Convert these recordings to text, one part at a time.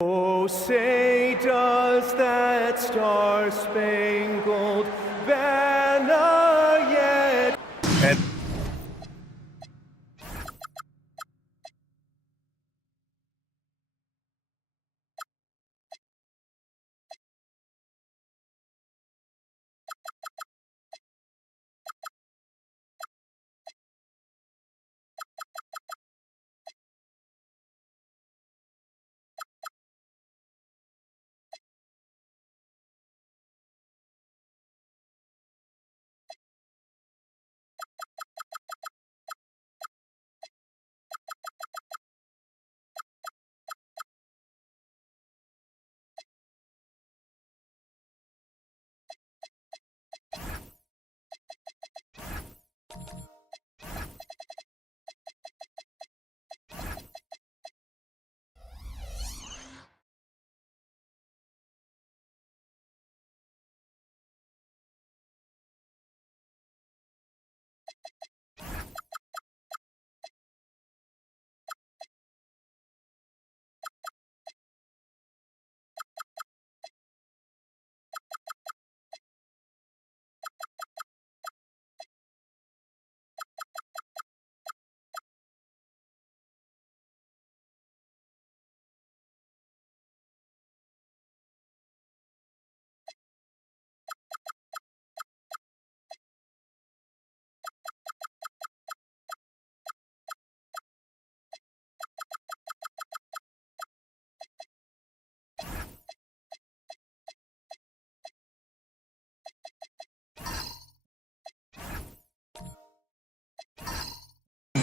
Oh, say does that star-spangled banner yet? And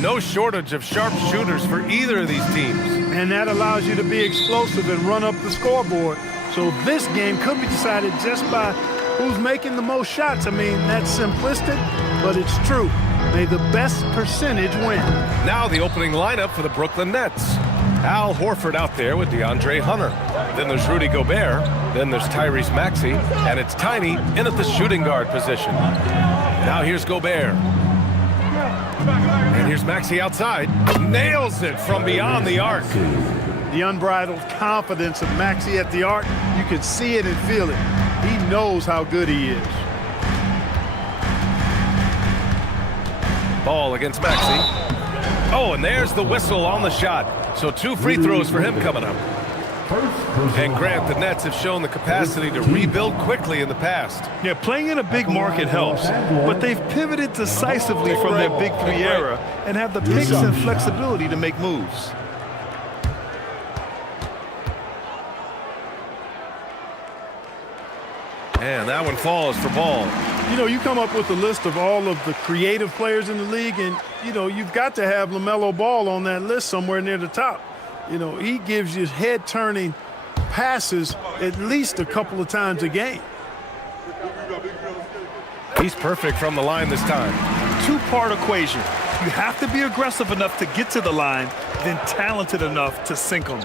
no shortage of sharp shooters for either of these teams. And that allows you to be explosive and run up the scoreboard. So this game could be decided just by who's making the most shots. I mean, that's simplistic, but it's true. May the best percentage win. Now the opening lineup for the Brooklyn Nets. Al Horford out there with DeAndre Hunter. Then there's Rudy Gobert. Then there's Tyrese Maxey. And it's Tiny in at the shooting guard position. Now here's Gobert. And here's Maxey outside. Nails it from beyond the arc. The unbridled confidence of Maxey at the arc, you can see it and feel it. He knows how good he is. Ball against Maxey. Oh, and there's the whistle on the shot. So 2 free throws for him coming up. And Grant, the Nets have shown the capacity to rebuild quickly in the past. Yeah, playing in a big market helps, but they've pivoted decisively from their Big Three era and have the picks and flexibility to make moves. And that one falls for Ball. You know, you come up with a list of all of the creative players in the league, and, you know, you've got to have LaMelo Ball on that list somewhere near the top. You know, he gives you head-turning passes at least a couple of times a game. He's perfect from the line this time. Two-part equation. You have to be aggressive enough to get to the line, then talented enough to sink them.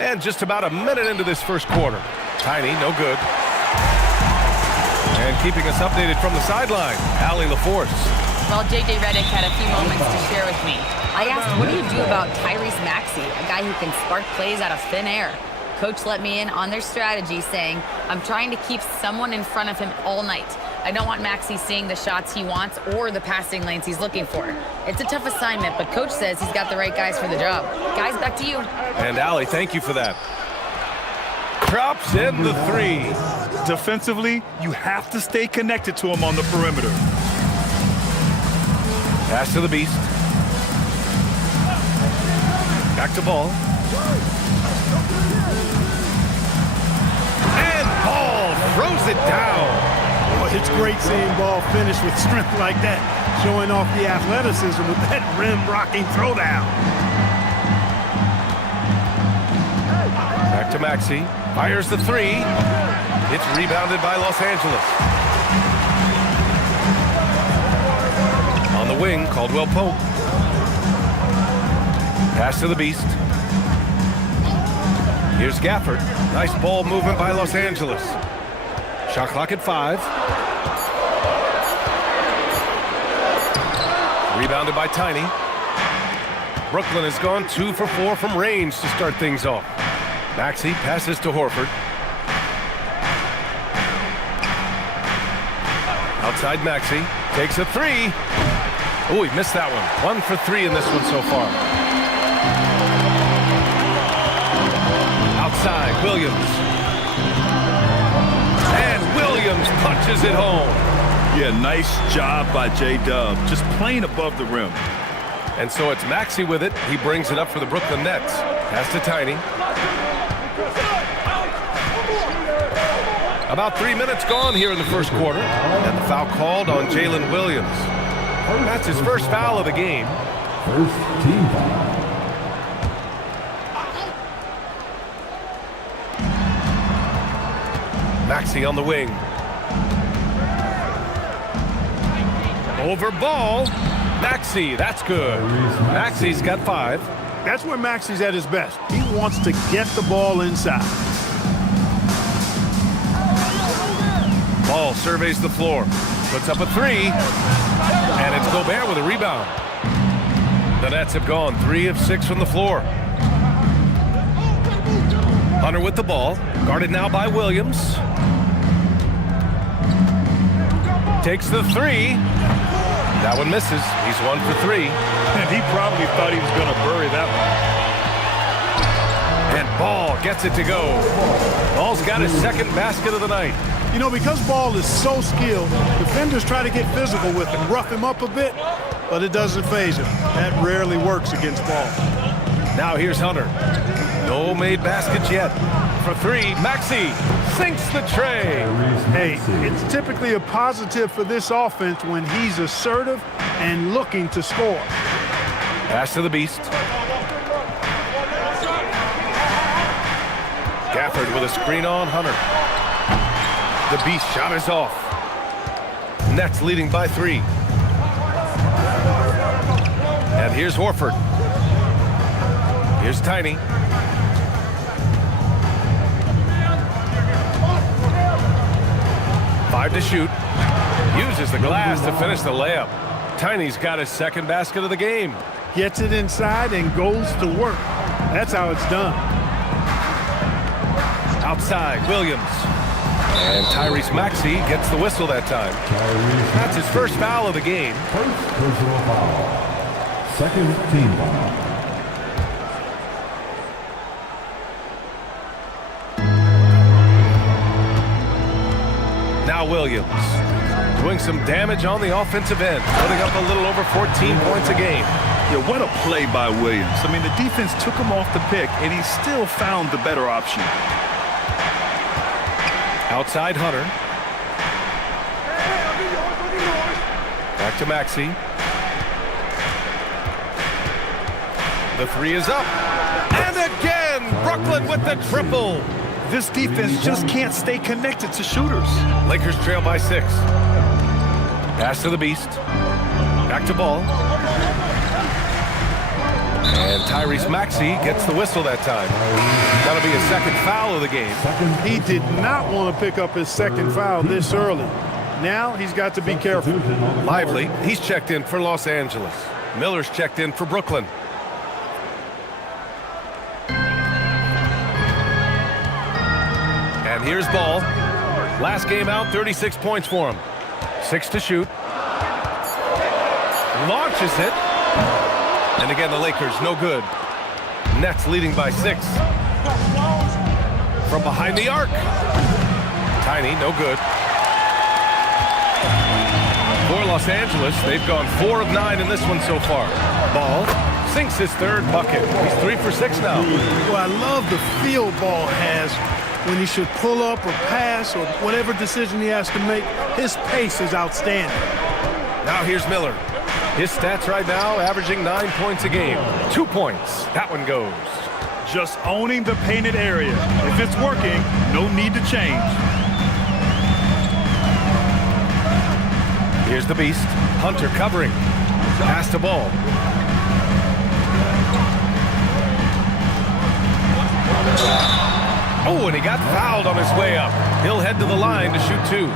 And just about a minute into this first quarter. Tiny, no good. And keeping us updated from the sideline, Allie LaForce. Well, J.J. Redick had a few moments to share with me. I asked, what do you do about Tyrese Maxey, a guy who can spark plays out of thin air? Coach let me in on their strategy, saying, I'm trying to keep someone in front of him all night. I don't want Maxey seeing the shots he wants or the passing lanes he's looking for. It's a tough assignment, but Coach says he's got the right guys for the job. Guys, back to you. And Allie, thank you for that. Drops in the 3. Defensively, you have to stay connected to him on the perimeter. Pass to the Beast. Back to Ball. And Ball throws it down. Well, it's great seeing Ball finish with strength like that, showing off the athleticism with that rim-rocking throwdown. Back to Maxey. Fires the 3. It's rebounded by Los Angeles. On the wing, Caldwell Pope. Pass to the Beast. Here's Gafford. Nice ball movement by Los Angeles. Shot clock at 5. Rebounded by Tiny. Brooklyn has gone 2 for 4 from range to start things off. Maxey passes to Horford. Outside Maxey takes a 3. Oh, he missed that one. 1 for 3 in this one so far. Outside, Williams. And Williams punches it home. Yeah, nice job by J-Dub. Just playing above the rim. And so it's Maxey with it. He brings it up for the Brooklyn Nets. Pass to Tiny. About 3 minutes gone here in the first quarter. And the foul called on Jalen Williams. That's his first foul of the game. First team foul. Maxey on the wing. Over ball. Maxey, that's good. Maxey's got 5. That's where Maxey's at his best. He wants to get the ball inside. Ball surveys the floor. Puts up a 3. And it's Gobert with a rebound. The Nets have gone 3 of 6 from the floor. Hunter with the ball. Guarded now by Williams. Takes the 3. That one misses. He's 1 for 3. And he probably thought he was going to bury that one. And Ball gets it to go. Ball's got his second basket of the night. You know, because Ball is so skilled, defenders try to get physical with him, rough him up a bit, but it doesn't faze him. That rarely works against Ball. Now here's Hunter. No made baskets yet. For 3, Maxey sinks the tray. Hey, it's typically a positive for this offense when he's assertive and looking to score. Pass to the Beast. Gafford with a screen on Hunter. The Beast shot is off. Nets leading by 3. And here's Horford. Here's Tiny. Five to shoot. Uses the glass to finish the layup. Tiny's got his second basket of the game. Gets it inside and goes to work. That's how it's done. Outside, Williams. And Tyrese Maxey gets the whistle that time. That's his first foul of the game. First personal foul. Second team foul. Now Williams doing some damage on the offensive end, putting up a little over 14 points a game. Yeah, what a play by Williams. I mean, the defense took him off the pick, and he still found the better option. Outside Hunter. Back to Maxey. The 3 is up. And again, Brooklyn with the triple. This defense just can't stay connected to shooters. Lakers trail by 6. Pass to the Beast. Back to Ball. And Tyrese Maxey gets the whistle that time. That'll be his second foul of the game. He did not want to pick up his second foul this early. Now he's got to be careful. Lively, he's checked in for Los Angeles. Miller's checked in for Brooklyn. And here's Ball. Last game out, 36 points for him. 6 to shoot. Launches it. And again, the Lakers, no good. Nets leading by 6. From behind the arc. Tiny, no good. For Los Angeles, they've gone 4 of 9 in this one so far. Ball sinks his third bucket. He's 3 for 6 now. Well, I love the feel Ball has when he should pull up or pass or whatever decision he has to make. His pace is outstanding. Now here's Miller. His stats right now averaging 9 points a game. 2 points. That one goes. Just owning the painted area. If it's working, no need to change. Here's the Beast. Hunter covering. Pass to Ball. Oh, and he got fouled on his way up. He'll head to the line to shoot 2.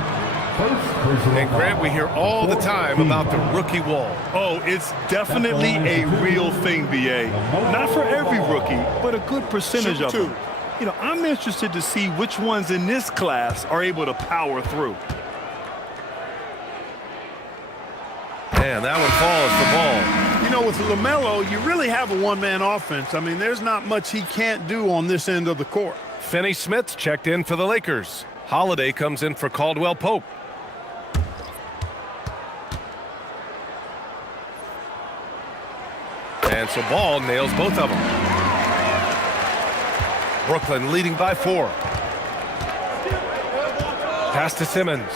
First personal And Grant, foul. we hear all the time about the rookie wall. Oh, it's definitely a real thing, BA. Not for every rookie, but a good percentage of them. You know, I'm interested to see which ones in this class are able to power through. And that one falls for ball. You know, with LaMelo, you really have a one-man offense. I mean, there's not much he can't do on this end of the court. Finney Smith's checked in for the Lakers. Holiday comes in for Caldwell Pope. And so Ball nails both of them. Brooklyn leading by 4. Pass to Simmons.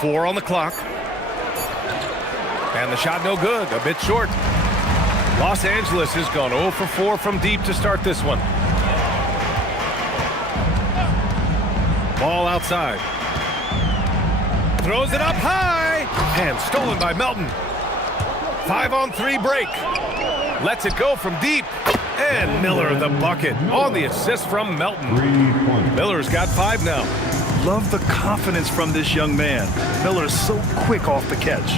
Four on the clock. And the shot no good, a bit short. Los Angeles has gone 0 for 4 from deep to start this one. Ball outside. Throws it up high. And stolen by Melton. 5-on-3 break. Lets it go from deep. And Miller the bucket on the assist from Melton. 3 points. Miller's got 5 now. Love the confidence from this young man. Miller is so quick off the catch.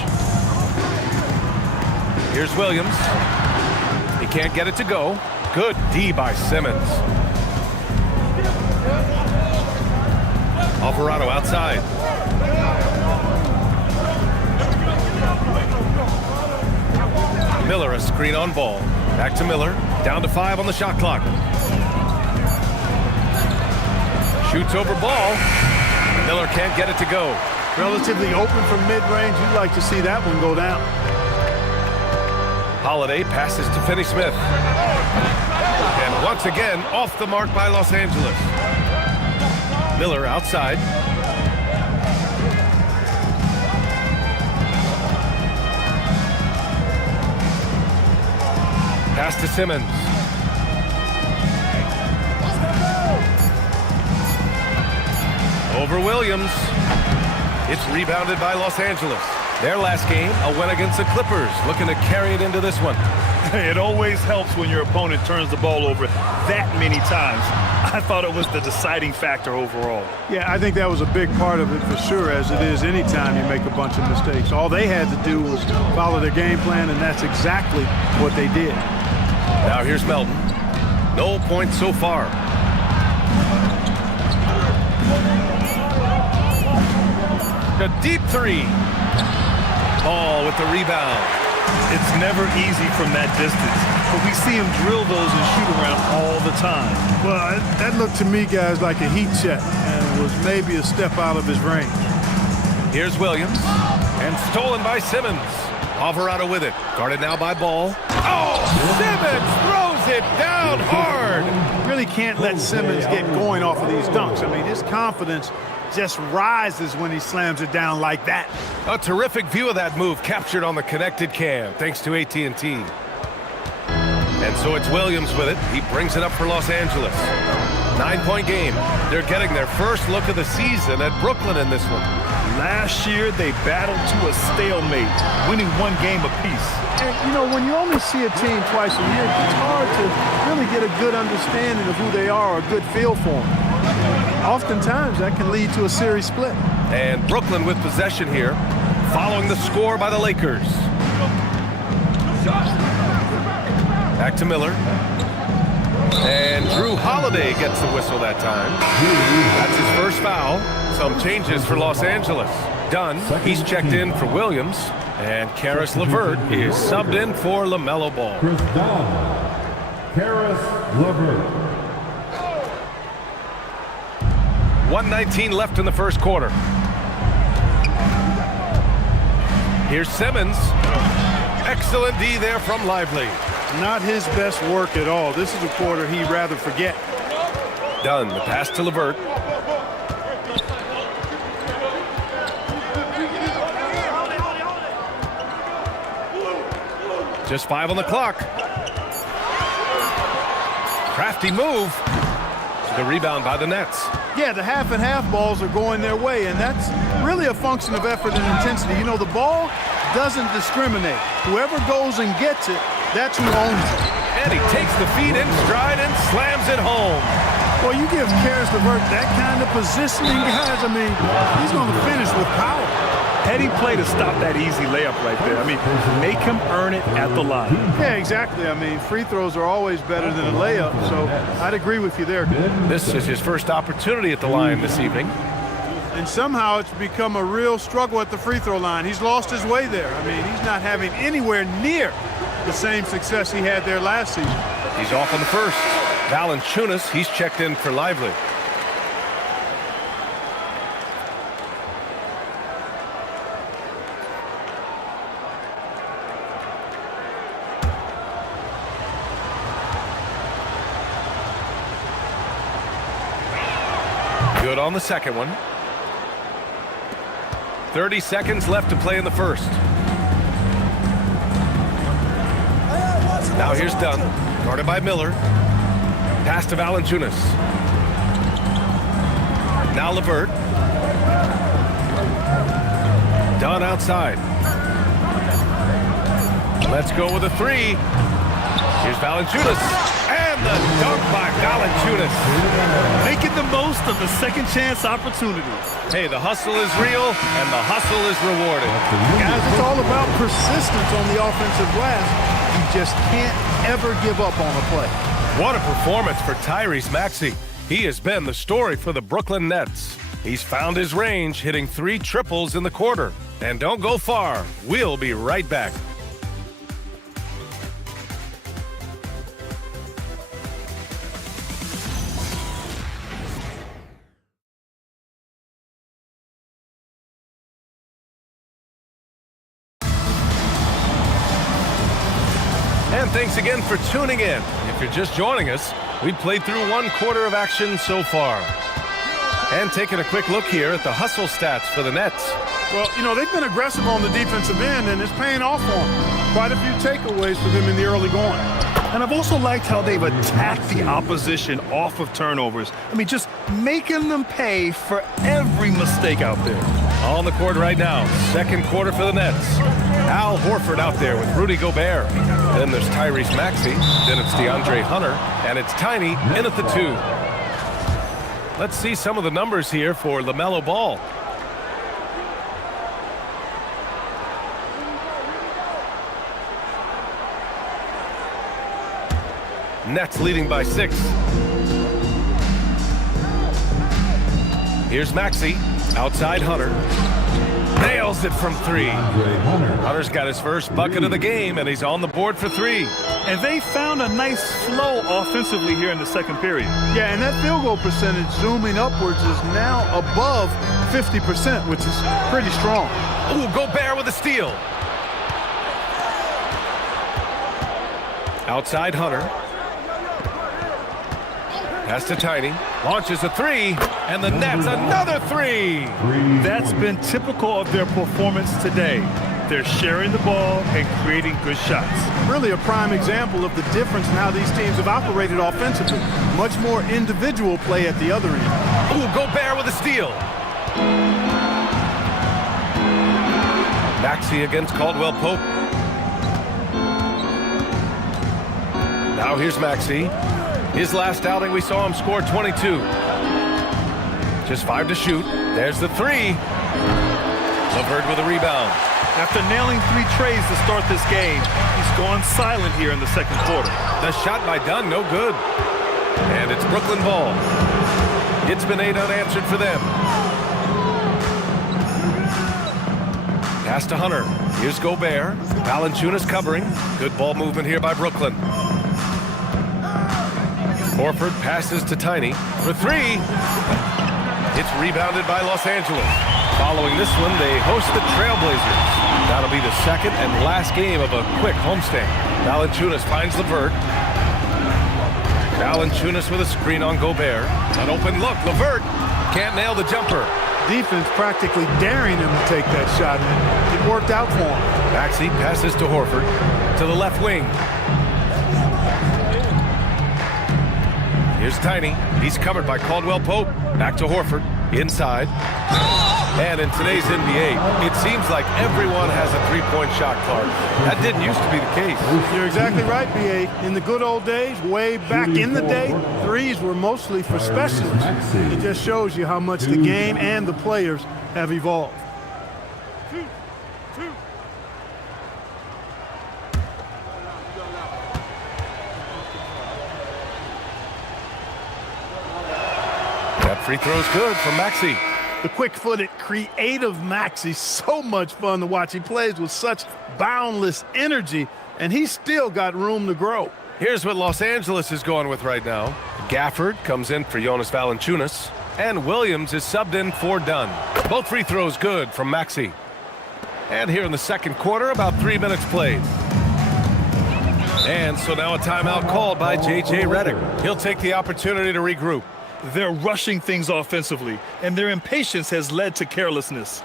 Here's Williams. He can't get it to go. Good D by Simmons. Alvarado outside. Miller a screen on Ball. Back to Miller. Down to 5 on the shot clock. Shoots over Ball. Miller can't get it to go. Relatively open from mid-range. You'd like to see that one go down. Holiday passes to Finney Smith. And once again, off the mark by Los Angeles. Miller outside. Pass to Simmons. Over Williams. It's rebounded by Los Angeles. Their last game, a win against the Clippers, looking to carry it into this one. It always helps when your opponent turns the ball over that many times. I thought it was the deciding factor overall. Yeah, I think that was a big part of it for sure, as it is anytime you make a bunch of mistakes. All they had to do was follow their game plan, and that's exactly what they did. Now here's Melton. No points so far. A deep 3. Ball with the rebound. It's never easy from that distance, but we see him drill those and shoot around all the time. Well, that looked to me, guys, like a heat check, and was maybe a step out of his range. Here's Williams. And stolen by Simmons. Alvarado with it. Guarded now by Ball. Oh, Simmons throws it down hard. Really can't let Simmons get going off of these dunks. I mean, his confidence just rises when he slams it down like that. A terrific view of that move captured on the connected cam, thanks to AT&T. And so it's Williams with it. He brings it up for Los Angeles. 9-point game. They're getting their first look of the season at Brooklyn in this one. Last year, they battled to a stalemate, winning 1 game apiece. And, you know, when you only see a team twice a year, it's hard to really get a good understanding of who they are or a good feel for them. Oftentimes, that can lead to a series split. And Brooklyn with possession here, following the score by the Lakers. Back to Miller. And Drew Holiday gets the whistle that time. That's his first foul. Some changes for Los Angeles. Dunn, he's checked in for Williams. And Karis LeVert is subbed in for LaMelo Ball. Chris Dunn. Karis LeVert. 1:19 left in the first quarter. Here's Simmons. Excellent D there from Lively. Not his best work at all. This is a quarter he'd rather forget. Dunn, the pass to LeVert. Just 5 on the clock. Crafty move. The rebound by the Nets. Yeah, the half and half balls are going their way, and that's really a function of effort and intensity. You know, the ball doesn't discriminate. Whoever goes and gets it, that's who owns it. And he takes the feed in stride and slams it home. Well, you give Karis LeVert that kind of positioning, guys. I mean, he's going to finish with power. Heady play to stop that easy layup right there. I mean, make him earn it at the line. Yeah, exactly. I mean, free throws are always better than a layup, so I'd agree with you there. This is his first opportunity at the line this evening. And somehow it's become a real struggle at the free throw line. He's lost his way there. I mean, he's not having anywhere near the same success he had there last season. He's off on the first. Valanciunas, he's checked in for Lively. Good on the second one. 30 seconds left to play in the first. Now here's Dunn, guarded by Miller. Pass to Valanciunas. Now LeVert. Dunn outside. Let's go with a three. Here's Valanciunas. And the dunk by Valanciunas. Making the most of the second chance opportunity. Hey, the hustle is real, and the hustle is rewarded. Guys, it's all about persistence on the offensive glass. You just can't ever give up on a play. What a performance for Tyrese Maxey. He has been the story for the Brooklyn Nets. He's found his range, hitting 3 triples in the quarter. And don't go far. We'll be right back. And thanks again for tuning in. If you're just joining us, we've played through 1 quarter of action so far. And taking a quick look here at the hustle stats for the Nets. Well, you know, they've been aggressive on the defensive end, and it's paying off for them. Quite a few takeaways for them in the early going. And I've also liked how they've attacked the opposition off of turnovers. I mean, just making them pay for every mistake out there. On the court right now, second quarter for the Nets. Al Horford out there with Rudy Gobert. Then there's Tyrese Maxey. Then it's DeAndre Hunter. And it's Tiny in at the 2. Let's see some of the numbers here for LaMelo Ball. Nets leading by 6. Here's Maxey, outside Hunter. Nails it from 3. Hunter's got his first bucket of the game, and he's on the board for 3. And they found a nice flow offensively here in the second period. Yeah, and that field goal percentage zooming upwards is now above 50%, which is pretty strong. Ooh, Gobert with a steal. Outside Hunter. Pass to Tiny. Launches a 3. And the Nets another 3. That's been typical of their performance today. They're sharing the ball and creating good shots. Really a prime example of the difference in how these teams have operated offensively. Much more individual play at the other end. Ooh, Gobert with a steal. Maxey against Caldwell Pope. Now here's Maxey. His last outing, we saw him score 22. Just 5 to shoot. There's the 3. LeVert with a rebound. After nailing 3 trays to start this game, he's gone silent here in the second quarter. The shot by Dunn, no good. And it's Brooklyn ball. It's been 8 unanswered for them. Pass to Hunter. Here's Gobert. Valanciunas covering. Good ball movement here by Brooklyn. Horford passes to Tiny for 3. It's rebounded by Los Angeles. Following this one, they host the Trailblazers. That'll be the second and last game of a quick homestand. Valanciunas finds LeVert. Valanciunas with a screen on Gobert. An open look. LeVert can't nail the jumper. Defense practically daring him to take that shot, and it worked out for him. Maxey passes to Horford to the left wing. Here's Tiny. He's covered by Caldwell Pope. Back to Horford. Inside. And in today's NBA, it seems like everyone has a three-point shot card. That didn't used to be the case. You're exactly right, B.A. In the good old days, way back in the day, threes were mostly for specialists. It just shows you how much the game and the players have evolved. That free throw's good from Maxey. The quick-footed, creative Maxey, so much fun to watch. He plays with such boundless energy, and he's still got room to grow. Here's what Los Angeles is going with right now. Gafford comes in for Jonas Valanciunas, and Williams is subbed in for Dunn. Both free throws good from Maxey. And here in the second quarter, about 3 minutes played. And so now a timeout called by J.J. Redick. He'll take the opportunity to regroup. They're rushing things offensively, and their impatience has led to carelessness.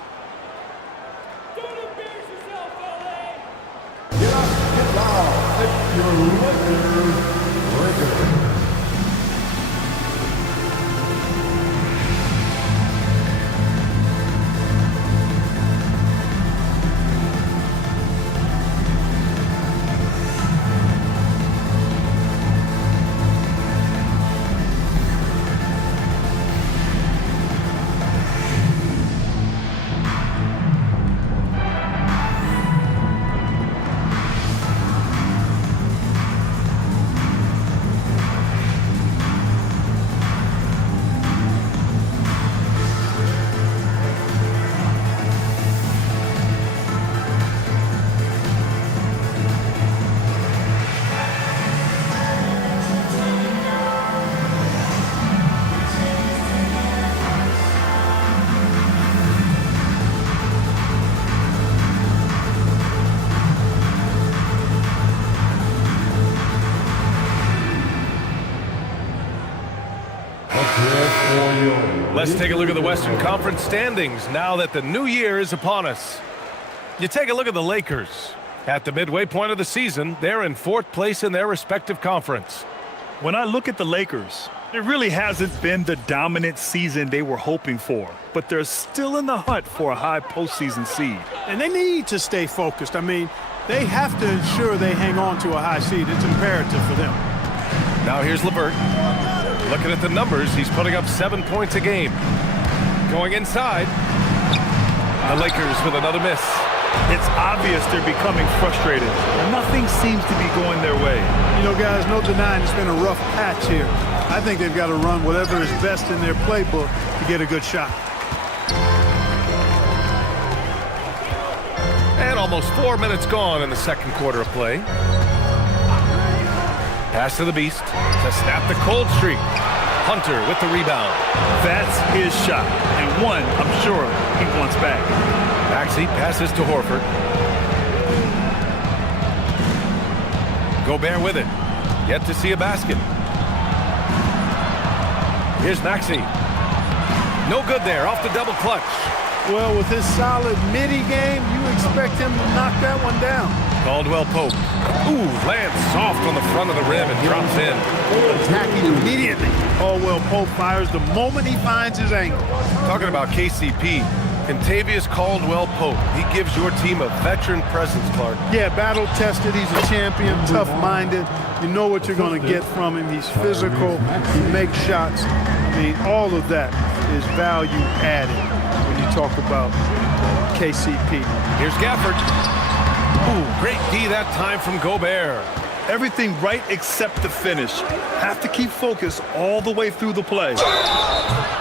Let's take a look at the Western Conference standings now that the new year is upon us. You take a look at the Lakers. At the midway point of the season, they're in 4th place in their respective conference. When I look at the Lakers, it really hasn't been the dominant season they were hoping for, but they're still in the hunt for a high postseason seed. And they need to stay focused. I mean, they have to ensure they hang on to a high seed. It's imperative for them. Now here's LeVert. Looking at the numbers, he's putting up 7 points a game. Going inside. The Lakers with another miss. It's obvious they're becoming frustrated. Nothing seems to be going their way. You know, guys, no denying it's been a rough patch here. I think they've got to run whatever is best in their playbook to get a good shot. And almost 4 minutes gone in the second quarter of play. Pass to the Beast to snap the cold streak. Hunter with the rebound. That's his shot, and one I'm sure he wants back. Maxey passes to Horford. Gobert with it. Yet to see a basket. Here's Maxey. No good there, off the double clutch. Well, with his solid midi game, you expect him to knock that one down. Caldwell Pope. Ooh, lands soft on the front of the rim and drops in. Attacking immediately. Caldwell Pope fires the moment he finds his angle. Talking about KCP, Contavious Caldwell Pope. He gives your team a veteran presence, Clark. Yeah, battle-tested. He's a champion, tough-minded. You know what you're going to get from him. He's physical. He makes shots. I mean, all of that is value added when you talk about KCP. Here's Gafford. Ooh, great D that time from Gobert. Everything right except the finish. Have to keep focus all the way through the play.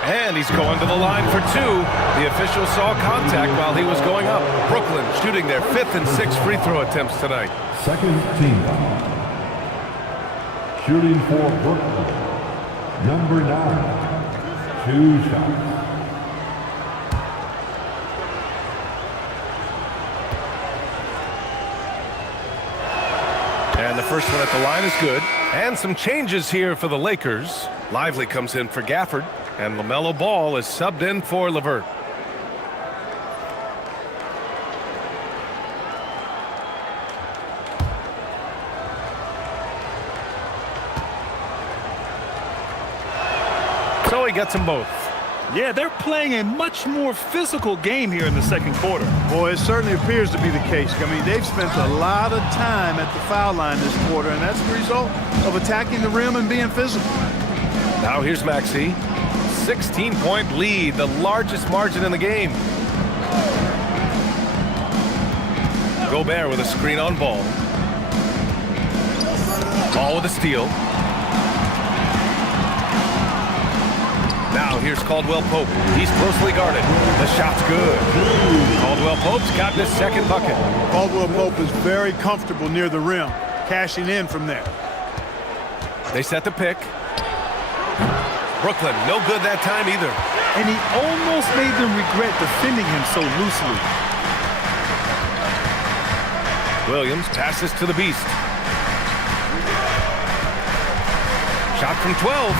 And he's going to the line for 2. The official saw contact while he was going up. Brooklyn shooting their 5th and 6th free throw attempts tonight. Second team foul. Shooting for Brooklyn. Number 9. 2 shots. And the first one at the line is good. And some changes here for the Lakers. Lively comes in for Gafford. And LaMelo Ball is subbed in for LeVert. So he gets them both. Yeah, they're playing a much more physical game here in the second quarter. Boy, it certainly appears to be the case. I mean, they've spent a lot of time at the foul line this quarter, and that's the result of attacking the rim and being physical. Now here's Maxey. 16-point lead, the largest margin in the game. Gobert with a screen on ball. Ball with a steal. Now here's Caldwell Pope. He's closely guarded. The shot's good. Caldwell Pope's got his second bucket. Caldwell Pope is very comfortable near the rim, cashing in from there. They set the pick. Brooklyn, no good that time either. And he almost made them regret defending him so loosely. Williams passes to the Beast. Shot from 12.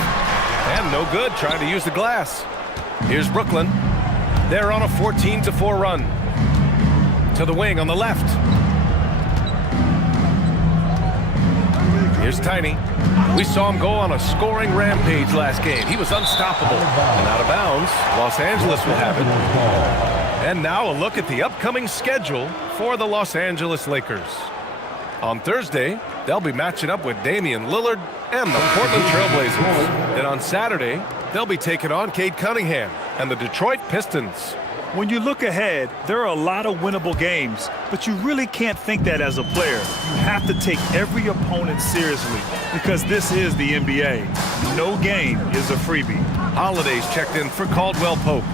And no good, trying to use the glass. Here's Brooklyn. They're on a 14-4 run. To the wing on the left. Here's Tiny. We saw him go on a scoring rampage last game. He was unstoppable. And out of bounds, Los Angeles will have it. And now a look at the upcoming schedule for the Los Angeles Lakers. On Thursday, they'll be matching up with Damian Lillard and the Portland Trailblazers. Then on Saturday, they'll be taking on Cade Cunningham and the Detroit Pistons. When you look ahead, there are a lot of winnable games, but you really can't think that as a player. You have to take every opponent seriously because this is the NBA. No game is a freebie. Holiday's checked in for Caldwell Pope.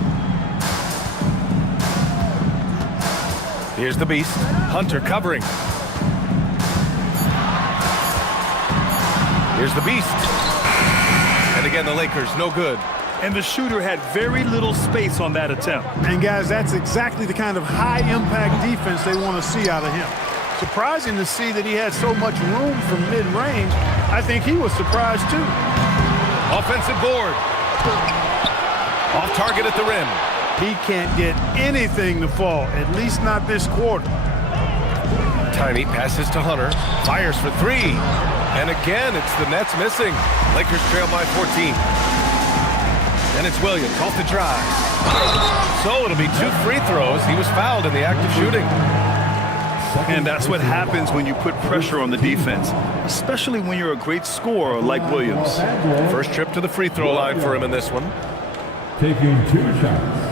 Here's the Beast. Hunter covering. Here's the Beast. And again, the Lakers, no good. And the shooter had very little space on that attempt. And guys, that's exactly the kind of high-impact defense they want to see out of him. Surprising to see that he had so much room from mid-range. I think he was surprised too. Offensive board. Off target at the rim. He can't get anything to fall, at least not this quarter. Tiny passes to Hunter. Fires for three. And again, it's the Nets missing. Lakers trail by 14. And it's Williams off the drive. So it'll be 2 free throws. He was fouled in the act of shooting. And that's what happens when you put pressure on the defense, especially when you're a great scorer like Williams. First trip to the free throw line for him in this one. Taking 2 shots.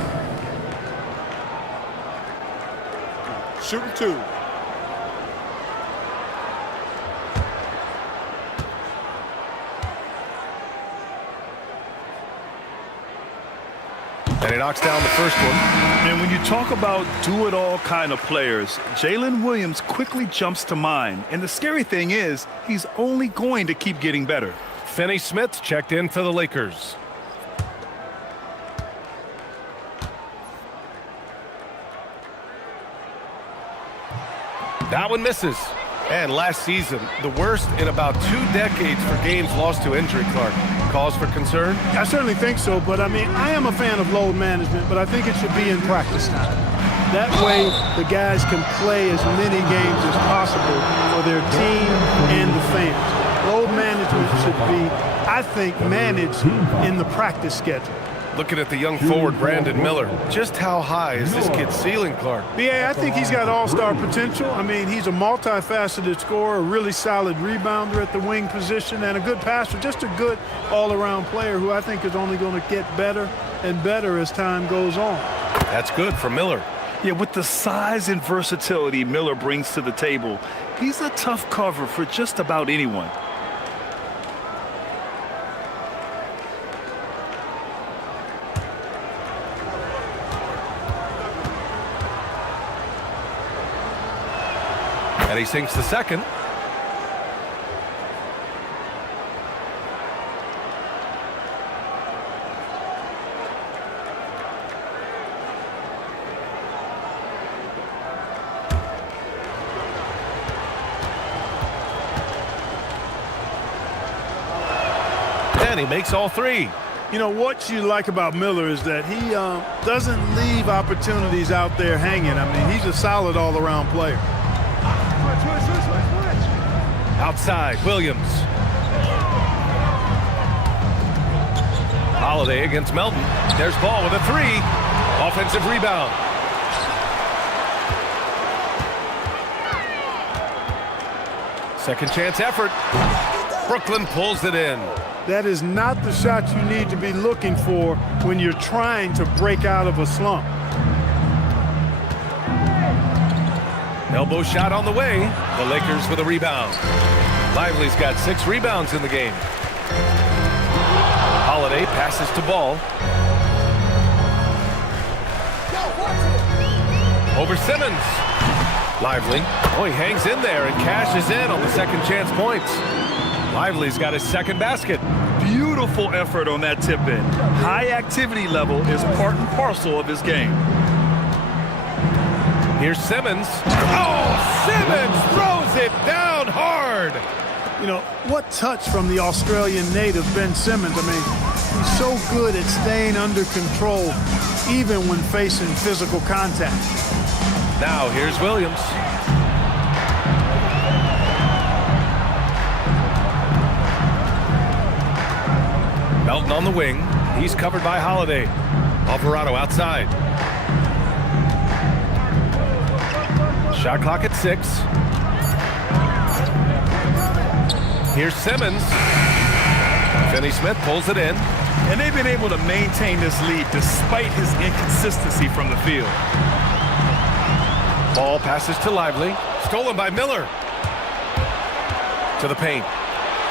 Shooting 2. And he knocks down the first one. And when you talk about do-it-all kind of players, Jalen Williams quickly jumps to mind. And the scary thing is, he's only going to keep getting better. Finney Smith checked in for the Lakers. That one misses. And last season, the worst in about 2 decades for games lost to injury, Clark. Cause for concern? I certainly think so, but I mean, I am a fan of load management, but I think it should be in practice time. That way, the guys can play as many games as possible for their team and the fans. Load management should be, I think, managed in the practice schedule. Looking at the young forward, Brandon Miller. Just how high is this kid's ceiling, Clark? Yeah, I think he's got all-star potential. I mean, he's a multifaceted scorer, a really solid rebounder at the wing position, and a good passer, just a good all-around player who I think is only going to get better and better as time goes on. That's good for Miller. Yeah, with the size and versatility Miller brings to the table, he's a tough cover for just about anyone. And he sinks the second. And he makes all 3. You know, what you like about Miller is that he doesn't leave opportunities out there hanging. I mean, he's a solid all-around player. Outside, Williams. Holiday against Melton. There's Ball with a three. Offensive rebound. Second chance effort. Brooklyn pulls it in. That is not the shot you need to be looking for when you're trying to break out of a slump. Elbow shot on the way. The Lakers with a rebound. Lively's got 6 rebounds in the game. Holiday passes to Ball. Over Simmons. Lively. Oh, he hangs in there and cashes in on the second chance points. Lively's got his second basket. Beautiful effort on that tip-in. High activity level is part and parcel of his game. Here's Simmons. Oh, Simmons throws it down hard. You know, what touch from the Australian native, Ben Simmons. I mean, he's so good at staying under control, even when facing physical contact. Now here's Williams. Melton on the wing. He's covered by Holiday. Alvarado outside. Shot clock at 6. Here's Simmons. Finney-Smith pulls it in. And they've been able to maintain this lead despite his inconsistency from the field. Ball passes to Lively. Stolen by Miller. To the paint.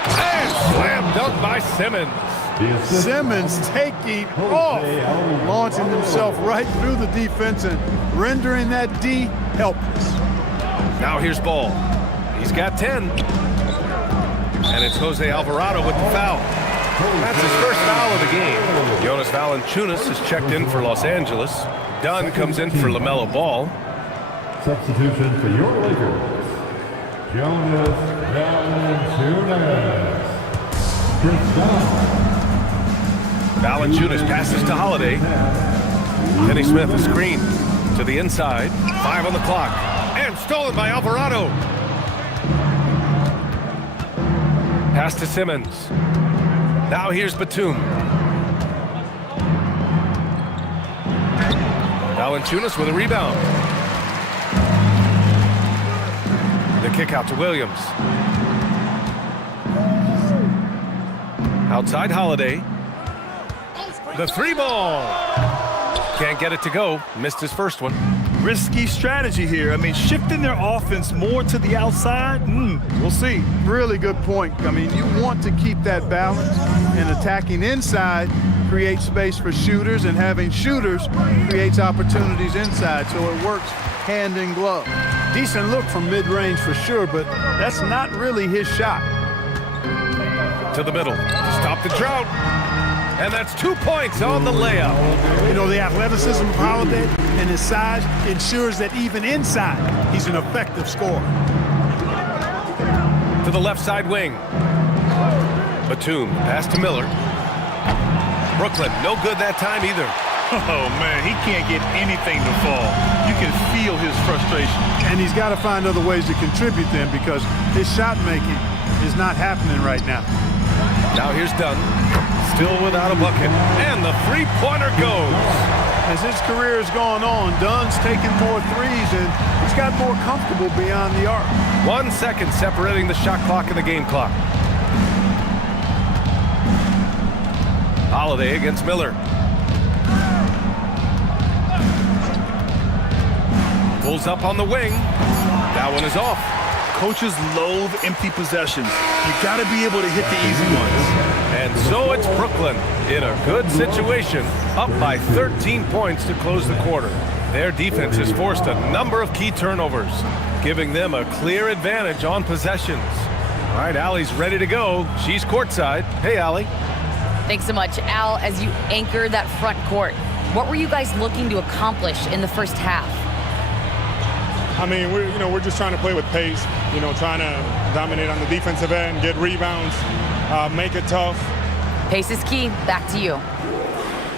And slam dunk by Simmons. Simmons taking off, launching himself right through the defense and rendering that D helpless. Now here's Ball. He's got 10. And it's Jose Alvarado with the foul. That's his first foul of the game. Jonas Valanciunas is checked in for Los Angeles. Dunn comes in for LaMelo Ball. Substitution for your Lakers, Jonas Valanciunas. Chris Dunn. Valanciunas passes to Holiday. Finney-Smith, a screen to the inside. 5 on the clock. And stolen by Alvarado. Pass to Simmons. Now here's Batum. Valanciunas with a rebound. The kick out to Williams. Outside Holiday. The 3-ball. Can't get it to go. Missed his first one. Risky strategy here. I mean, shifting their offense more to the outside, we'll see. Really good point. I mean, you want to keep that balance, and attacking inside creates space for shooters, and having shooters creates opportunities inside, so it works hand in glove. Decent look from mid-range for sure, but that's not really his shot. To the middle to stop the drought. And that's 2 points on the layup. You know, the athleticism of Holiday and his size ensures that even inside, he's an effective scorer. To the left side wing. Batum, pass to Miller. Brooklyn, no good that time either. Oh, man, he can't get anything to fall. You can feel his frustration. And he's got to find other ways to contribute then, because his shot making is not happening right now. Now here's Dunn. Still without a bucket. And the three-pointer goes. As his career has gone on, Dunn's taken more threes and he's got more comfortable beyond the arc. 1 second separating the shot clock and the game clock. Holiday against Miller. Pulls up on the wing. That one is off. Coaches loathe empty possessions. You got to be able to hit the easy ones. And so it's Brooklyn in a good situation, up by 13 points to close the quarter. Their defense has forced a number of key turnovers, giving them a clear advantage on possessions. All right, Allie's ready to go. She's courtside. Hey, Allie. Thanks so much, Al. As you anchor that front court, what were you guys looking to accomplish in the first half? I mean, we're just trying to play with pace, trying to dominate on the defensive end, get rebounds, make it tough. Pace is key. Back to you.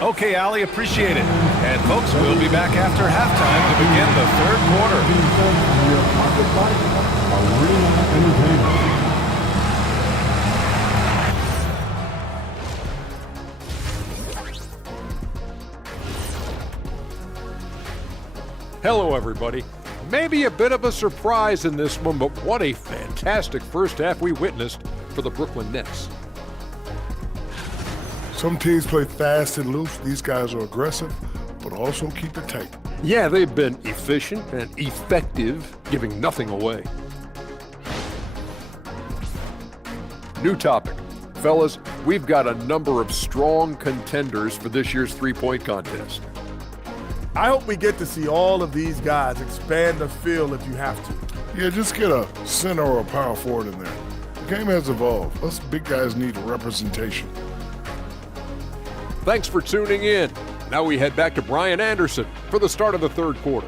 Okay, Allie, appreciate it. And folks, we'll be back after halftime to begin the third quarter. Hello, everybody. Maybe a bit of a surprise in this one, but what a fantastic first half we witnessed for the Brooklyn Nets. Some teams play fast and loose. These guys are aggressive, but also keep it tight. Yeah, they've been efficient and effective, giving nothing away. New topic. Fellas, we've got a number of strong contenders for this year's three-point contest. I hope we get to see all of these guys expand the field if you have to. Yeah, just get a center or a power forward in there. The game has evolved. Us big guys need representation. Thanks for tuning in. Now we head back to Brian Anderson for the start of the third quarter.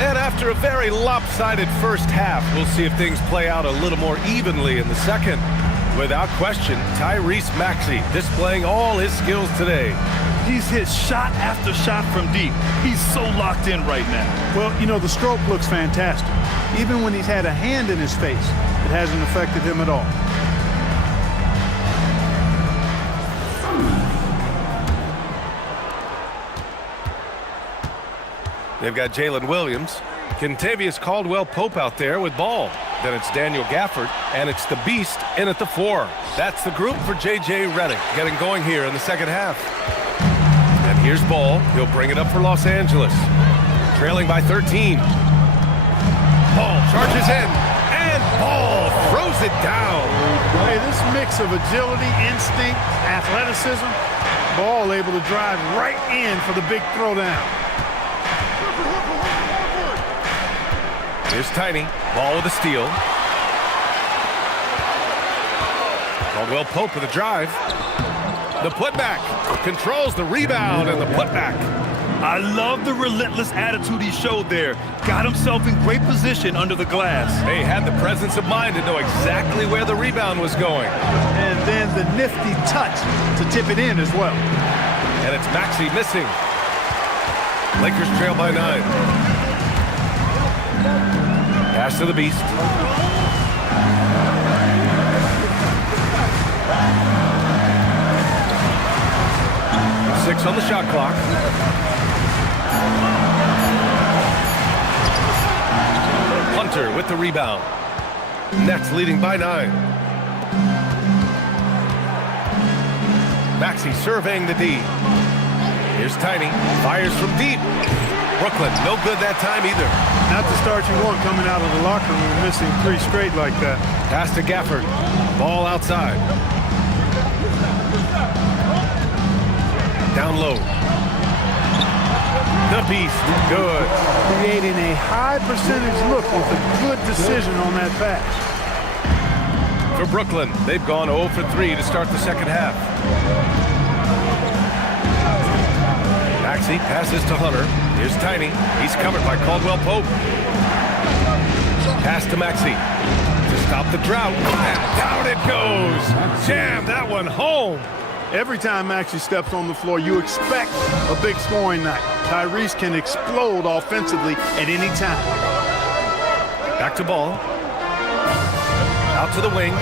And after a very lopsided first half, we'll see if things play out a little more evenly in the second. Without question, Tyrese Maxey displaying all his skills today. He's hit shot after shot from deep. He's so locked in right now. Well, you know, the stroke looks fantastic. Even when he's had a hand in his face, it hasn't affected him at all. They've got Jalen Williams, Kentavious Caldwell-Pope out there with ball. Then it's Daniel Gafford, and it's the Beast in at the 4. That's the group for J.J. Redick getting going here in the second half. And here's Ball. He'll bring it up for Los Angeles. Trailing by 13. Ball charges in, and Ball throws it down. Hey, this mix of agility, instinct, athleticism, Ball able to drive right in for the big throwdown. Here's Tiny. Ball with a steal. Caldwell-Pope with a drive. The putback. Controls the rebound and the putback. I love the relentless attitude he showed there. Got himself in great position under the glass. They had the presence of mind to know exactly where the rebound was going. And then the nifty touch to tip it in as well. And it's Maxey missing. Lakers trail by 9. Pass to the Beast. 6 on the shot clock. Hunter with the rebound. Nets leading by 9. Maxey surveying the D. Here's Tiny. Fires from deep. Brooklyn, no good that time either. Not the start you want coming out of the locker room, missing 3 straight like that. Pass to Gafford. Ball outside. Down low. The Beast, good. Creating a high percentage look with a good decision on that pass. For Brooklyn, they've gone 0 for 3 to start the second half. Maxey passes to Hunter. Here's Tiny. He's covered by Caldwell-Pope. Pass to Maxey to stop the drought. And down it goes. Jam that one home. Every time Maxey steps on the floor, you expect a big scoring night. Tyrese can explode offensively at any time. Back to Ball. Out to the wing.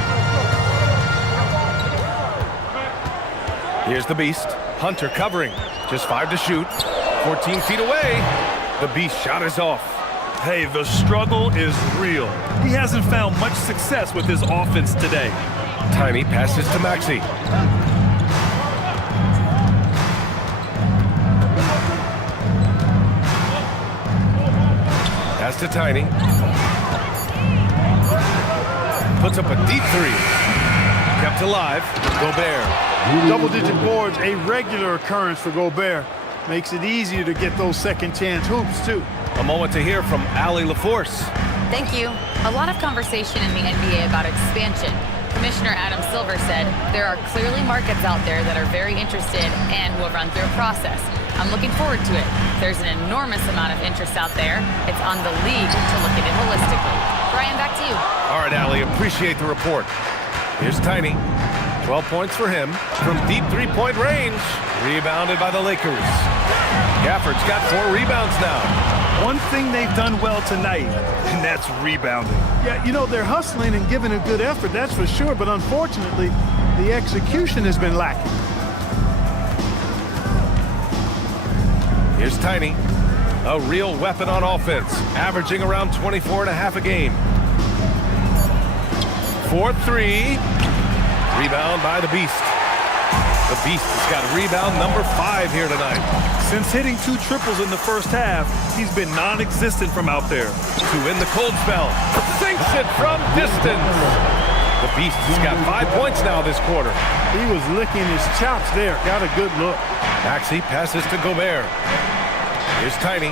Here's the Beast. Hunter covering. Just 5 to shoot. 14 feet away. The Beast shot is off. Hey, the struggle is real. He hasn't found much success with his offense today. Tiny passes to Maxey. Pass to Tiny. Puts up a deep 3. Kept alive. Gobert. Double-digit boards, a regular occurrence for Gobert. Makes it easier to get those second-chance hoops, too. A moment to hear from Allie LaForce. Thank you. A lot of conversation in the NBA about expansion. Commissioner Adam Silver said there are clearly markets out there that are very interested and will run through a process. I'm looking forward to it. There's an enormous amount of interest out there. It's on the league to look at it holistically. Brian, back to you. All right, Allie, appreciate the report. Here's Tiny. 12 points for him from deep three-point range. Rebounded by the Lakers. Gafford's got 4 rebounds now. One thing they've done well tonight, and that's rebounding. Yeah, you know, they're hustling and giving a good effort, that's for sure, but unfortunately, the execution has been lacking. Here's Tiny, a real weapon on offense, averaging around 24.5 a game. 4-3, rebound by the Beast. The Beast has got rebound number 5 here tonight. Since hitting 2 triples in the first half, he's been non-existent from out there. To win the cold spell, sinks it from distance. The Beast has got 5 points now this quarter. He was licking his chops there, got a good look. Maxey passes to Gobert. Here's Tiny.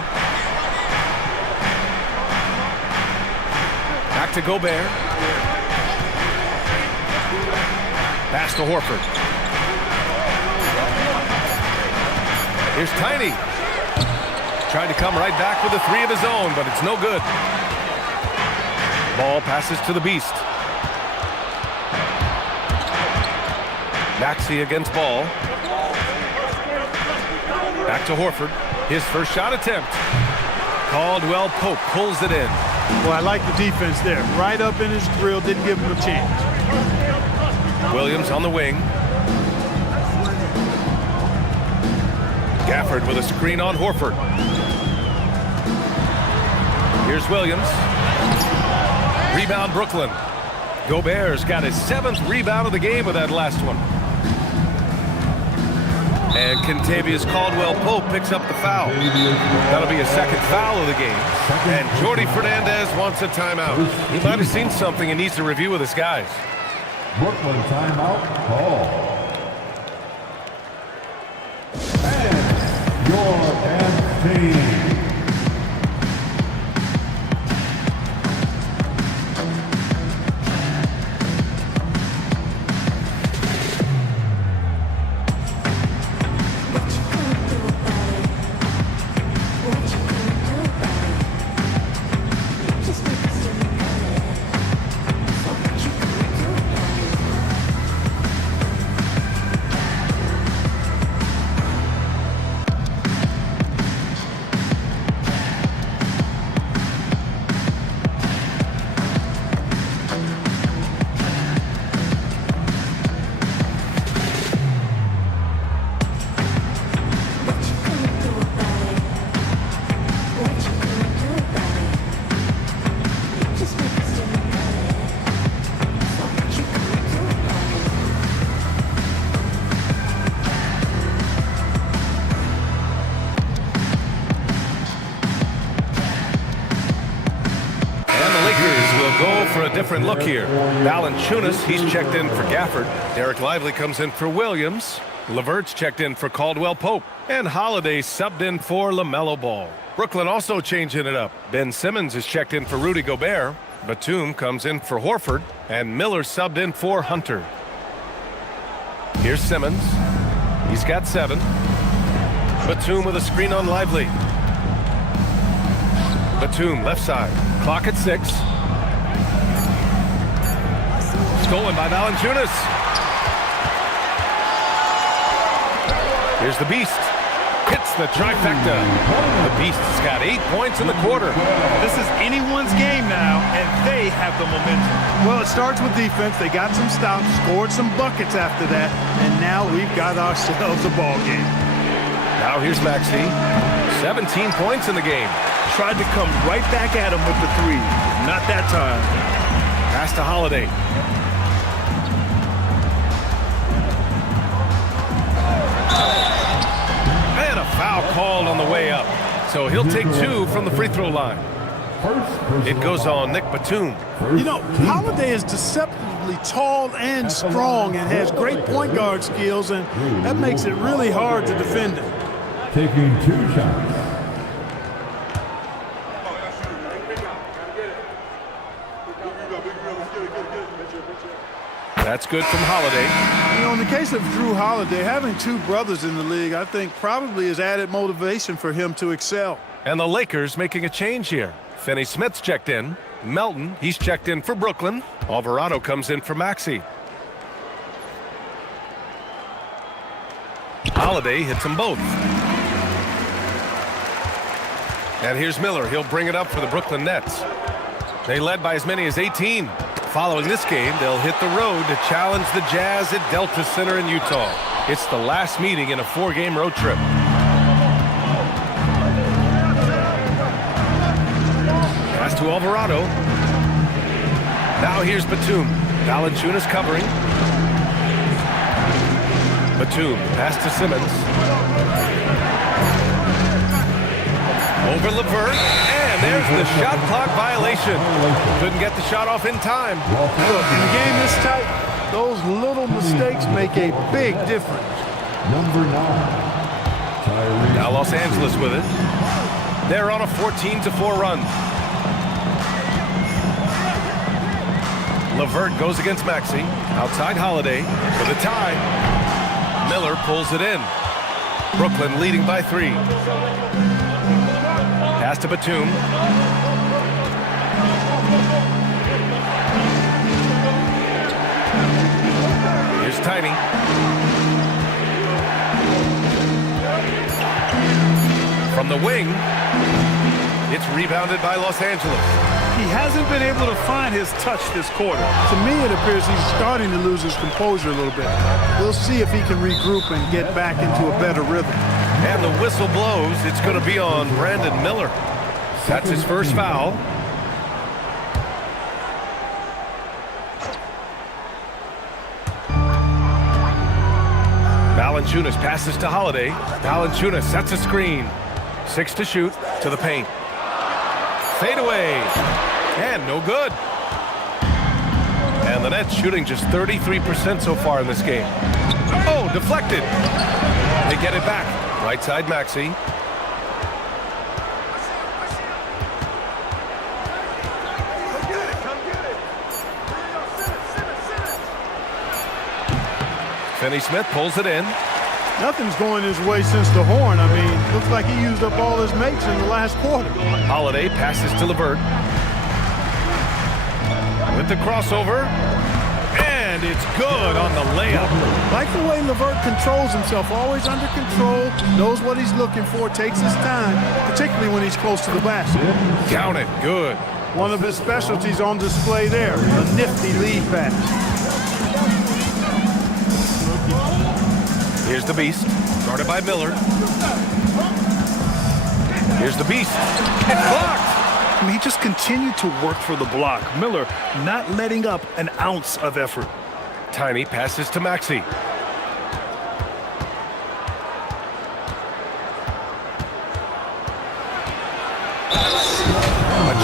Back to Gobert. Pass to Horford. Here's Tiny. Trying to come right back with a 3 of his own, but it's no good. Ball passes to the Beast. Maxey against Ball. Back to Horford. His first shot attempt. Caldwell Pope pulls it in. Well, I like the defense there. Right up in his grill, didn't give him a chance. Williams on the wing. Gafford with a screen on Horford. Here's Williams. Rebound Brooklyn. Gobert's got his 7th rebound of the game with that last one. And Kentavious Caldwell-Pope picks up the foul. That'll be a 2nd foul of the game. And Jordi Fernandez wants a timeout. He might have seen something and needs to review with his guys. Brooklyn timeout call. And your dance team. For a different look here. Valanciunas, he's checked in for Gafford. Derek Lively comes in for Williams. LeVert's checked in for Caldwell-Pope. And Holiday subbed in for LaMelo Ball. Brooklyn also changing it up. Ben Simmons is checked in for Rudy Gobert. Batum comes in for Horford. And Miller subbed in for Hunter. Here's Simmons. He's got 7. Batum with a screen on Lively. Batum left side. Clock at 6. Stolen by Valanciunas. Here's the Beast. Hits the trifecta. The Beast has got 8 points in the quarter. This is anyone's game now, and they have the momentum. Well, it starts with defense. They got some stops, scored some buckets after that, and now we've got ourselves a ball game. Now here's Maxey. 17 points in the game. Tried to come right back at him with the 3. Not that time. Pass to Holiday. And a foul called on the way up. So he'll take 2 from the free throw line. It goes on Nick Batum. You know, Holiday is deceptively tall and strong and has great point guard skills, and that makes it really hard to defend him. Taking 2 shots. That's good from Holiday. You know, in the case of Drew Holiday, having 2 brothers in the league, I think probably is added motivation for him to excel. And the Lakers making a change here. Finney Smith's checked in. Melton, he's checked in for Brooklyn. Alvarado comes in for Maxey. Holiday hits them both. And here's Miller. He'll bring it up for the Brooklyn Nets. They led by as many as 18. Following this game, they'll hit the road to challenge the Jazz at Delta Center in Utah. It's the last meeting in a 4-game road trip. Pass to Alvarado. Now here's Batum. Valanciunas covering. Batum, pass to Simmons. Over LeVert, and there's the shot clock violation. Couldn't get the shot off in time. Look, in a game this tight, those little mistakes make a big difference. Number 9. Now Los Angeles with it. They're on a 14-4 run. LeVert goes against Maxey. Outside Holiday for the tie. Miller pulls it in. Brooklyn leading by 3. Pass to Batum. Here's Tiny. From the wing, it's rebounded by Los Angeles. He hasn't been able to find his touch this quarter. To me, it appears he's starting to lose his composure a little bit. We'll see if he can regroup and get back into a better rhythm. And the whistle blows. It's going to be on Brandon Miller. That's his first foul. Valanciunas passes to Holiday. Valanciunas sets a screen. 6 to shoot to the paint. Fade away. And no good. And the Nets shooting just 33% so far in this game. Oh, deflected. They get it back. Right side Maxey. Finney-Smith pulls it in. Nothing's going his way since the horn. I mean, looks like he used up all his mates in the last quarter. Holiday passes to LeVert. With the crossover. And it's good on the layup. Like the way LeVert controls himself, always under control, knows what he's looking for, takes his time, particularly when he's close to the basket. Count it. Good. One of his specialties on display there, a nifty lead pass. Here's the Beast, guarded by Miller. Here's the Beast. It's blocked. I mean, he just continued to work for the block. Miller not letting up an ounce of effort. Tiny passes to Maxey. A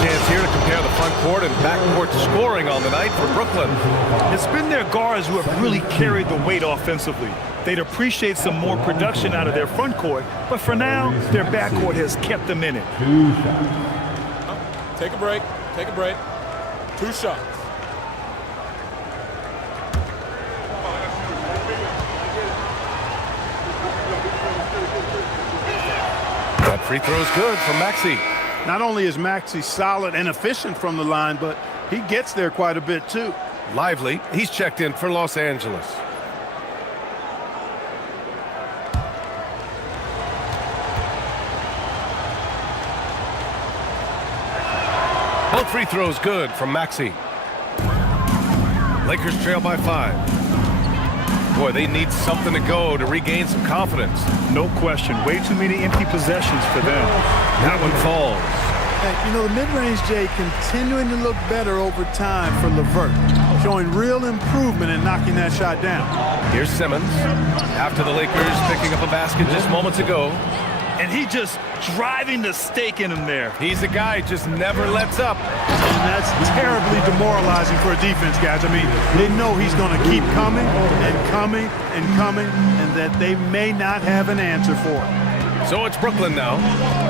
chance here to compare the front court and back court scoring on the night for Brooklyn. It's been their guards who have really carried the weight offensively. They'd appreciate some more production out of their front court, but for now, their back court has kept them in it. Take a break. Take a break. 2 shots. That free throw's good from Maxey. Not only is Maxey solid and efficient from the line, but he gets there quite a bit too. Lively, he's checked in for Los Angeles. Both free throws good from Maxey. Lakers trail by 5. Boy, they need something to go to regain some confidence. No question. Way too many empty possessions for them. That one falls. You know, the mid-range, Jay, continuing to look better over time for LeVert, showing real improvement in knocking that shot down. Here's Simmons. After the Lakers picking up a basket just moments ago. And he just driving the stake in him there. He's a guy who just never lets up. And that's terribly demoralizing for a defense, guys. I mean, they know he's going to keep coming and coming and coming, and that they may not have an answer for it. So it's Brooklyn now.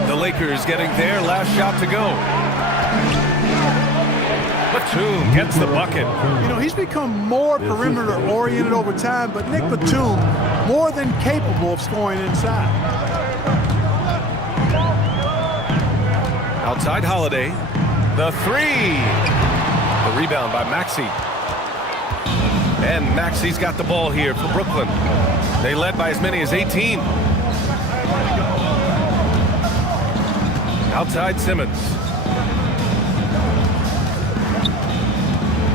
The Lakers getting their last shot to go. Batum gets the bucket. You know, he's become more perimeter-oriented over time, but Nick Batum more than capable of scoring inside. Outside Holiday. The 3. The rebound by Maxey. And Maxi's got the ball here for Brooklyn. They led by as many as 18. Outside Simmons.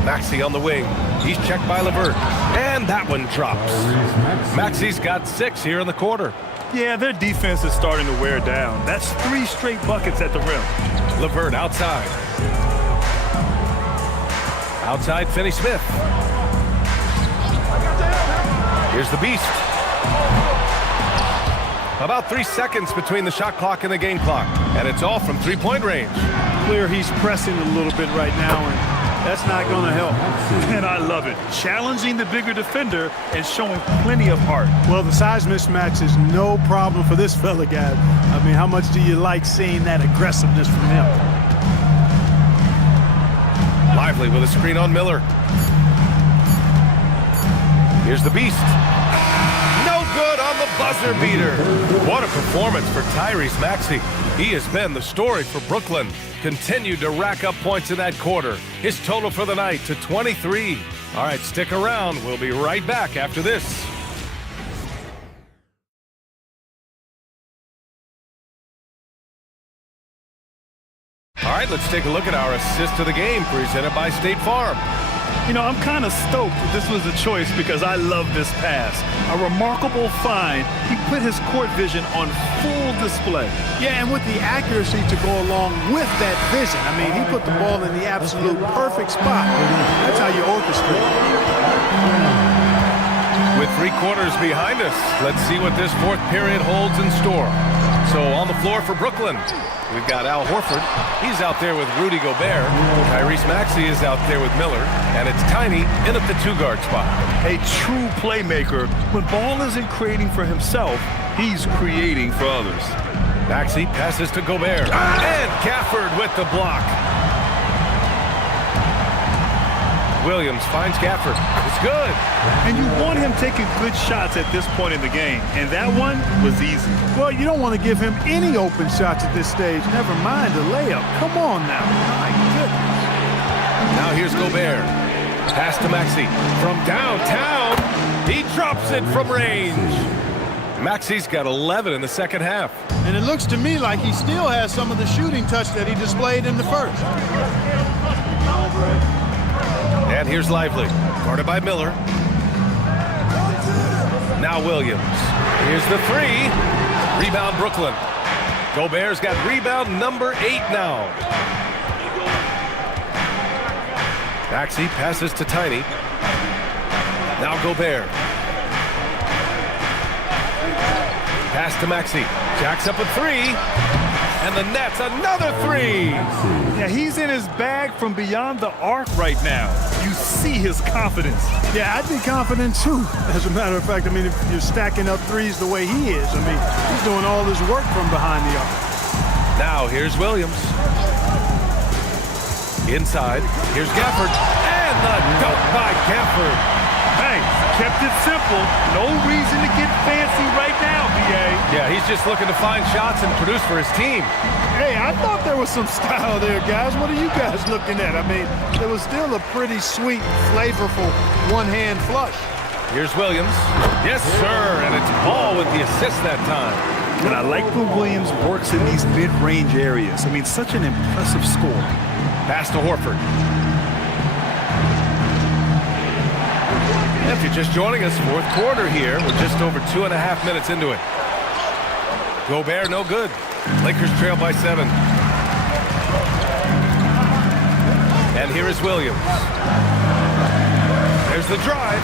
Maxi on the wing. He's checked by LeVert. And that one drops. Maxi's got 6 here in the quarter. Yeah, their defense is starting to wear down. That's 3 straight buckets at the rim. LeVert outside. Outside Finney-Smith. Here's the beast. About 3 seconds between the shot clock and the game clock. And it's all from 3-point range. Clear he's pressing a little bit right now, and that's not going to help. And I love it. Challenging the bigger defender and showing plenty of heart. Well, the size mismatch is no problem for this fella, guys. I mean, how much do you like seeing that aggressiveness from him? Lively with a screen on Miller. Here's the beast. No good on the buzzer beater. What a performance for Tyrese Maxey. He has been the story for Brooklyn. Continued to rack up points in that quarter. His total for the night to 23. All right, stick around. We'll be right back after this. All right, let's take a look at our assist of the game presented by State Farm. You know, I'm kind of stoked that this was a choice because I love this pass. A remarkable find. He put his court vision on full display. Yeah, and with the accuracy to go along with that vision. I mean, he put the ball in the absolute perfect spot. That's how you orchestrate. With 3 quarters behind us, let's see what this 4th period holds in store. So on the floor for Brooklyn, we've got Al Horford. He's out there with Rudy Gobert. Tyrese Maxey is out there with Miller. And it's Tiny in at the 2-guard spot. A true playmaker. When ball isn't creating for himself, he's creating for others. Maxey passes to Gobert. And Gafford with the block. Williams finds Gafford. It's good. And you want him taking good shots at this point in the game. And that one was easy. Well, you don't want to give him any open shots at this stage. Never mind a layup. Come on now. My goodness. Now here's Gobert. Pass to Maxey. From downtown, he drops it from range. Maxey's got 11 in the second half. And it looks to me like he still has some of the shooting touch that he displayed in the first. And here's Lively, guarded by Miller. Now Williams. Here's the 3. Rebound Brooklyn. Gobert's got rebound number 8 now. Maxey passes to Tiny. Now Gobert. Pass to Maxey. Jacks up a 3. And the Nets, another 3. Yeah, he's in his bag from beyond the arc right now. You see his confidence. Yeah, I'd be confident too. As a matter of fact, I mean, if you're stacking up threes the way he is, I mean, he's doing all his work from behind the arc. Now here's Williams. Inside, here's Gafford. And the dunk by Gafford. Hey, kept it simple. No reason to get fancy right now, B.A. Yeah, he's just looking to find shots and produce for his team. Hey, I thought there was some style there, guys. What are you guys looking at? I mean, it was still a pretty sweet, flavorful one-hand flush. Here's Williams. Yes, sir, and it's Ball with the assist that time. And I like when Williams works in these mid-range areas. I mean, such an impressive score. Pass to Horford. If you're just joining us, 4th quarter here. We're just over 2.5 minutes into it. Gobert, no good. Lakers trail by 7. And here is Williams. There's the drive.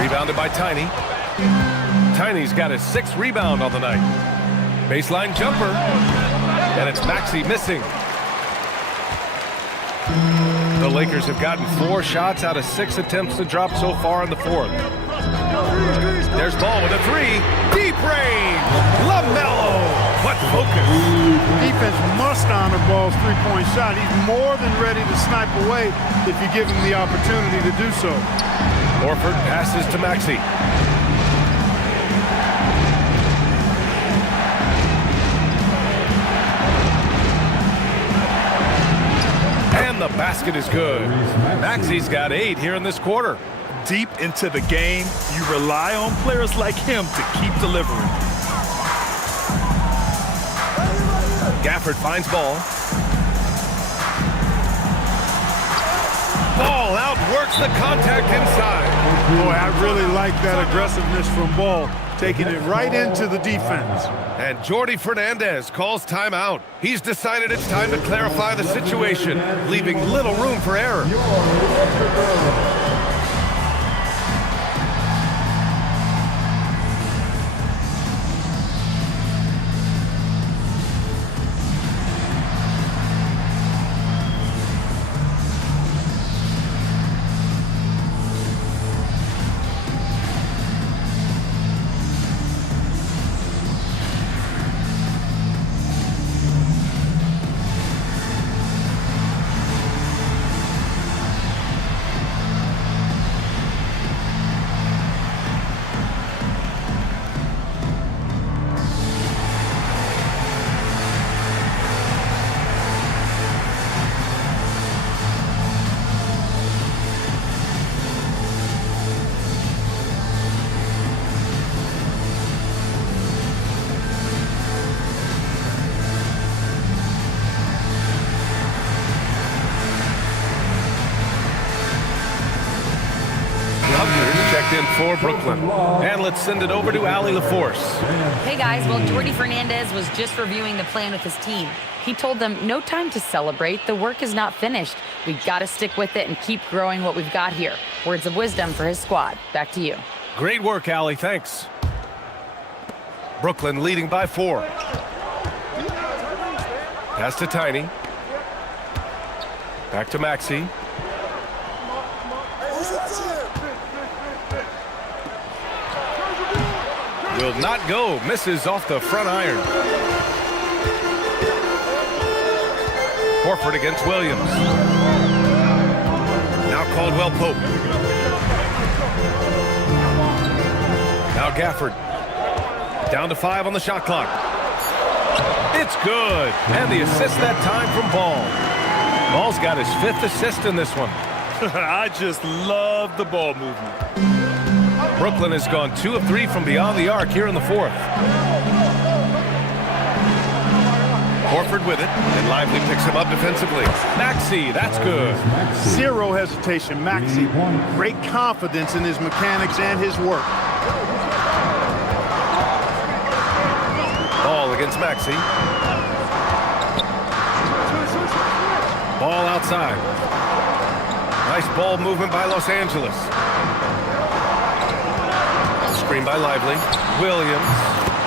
Rebounded by Tiny. Tiny's got his 6th rebound on the night. Baseline jumper. And it's Maxey missing. The Lakers have gotten 4 shots out of 6 attempts to drop so far in the 4th. There's Ball with a 3. Deep range. LaMelo. What focus. Defense must honor Ball's three-point shot. He's more than ready to snipe away if you give him the opportunity to do so. Horford passes to Maxey. And the basket basket is good. Maxi's got 8 here in this quarter. Deep into the game, you rely on players like him to keep delivering. Gafford finds Ball. Ball outworks the contact inside. Boy, I really like that aggressiveness from Ball, taking it right into the defense. And Jordy Fernandez calls timeout. He's decided it's time to clarify the situation, leaving little room for error. In for Brooklyn. And let's send it over to Allie LaForce. Hey guys, well, Jordy Fernandez was just reviewing the plan with his team. He told them no time to celebrate. The work is not finished. We've got to stick with it and keep growing what we've got here. Words of wisdom for his squad. Back to you. Great work, Allie. Thanks. Brooklyn leading by 4. Pass to Tiny. Back to Maxey. Will not go. Misses off the front iron. Horford against Williams. Now Caldwell Pope. Now Gafford. Down to 5 on the shot clock. It's good. And the assist that time from Ball. Ball's got his 5th assist in this one. I just love the ball movement. Brooklyn has gone 2 of 3 from beyond the arc here in the 4th. Horford with it, and Lively picks him up defensively. Maxey, that's good. Zero hesitation, Maxey. Great confidence in his mechanics and his work. Ball against Maxey. Ball outside. Nice ball movement by Los Angeles. Screen by Lively. Williams.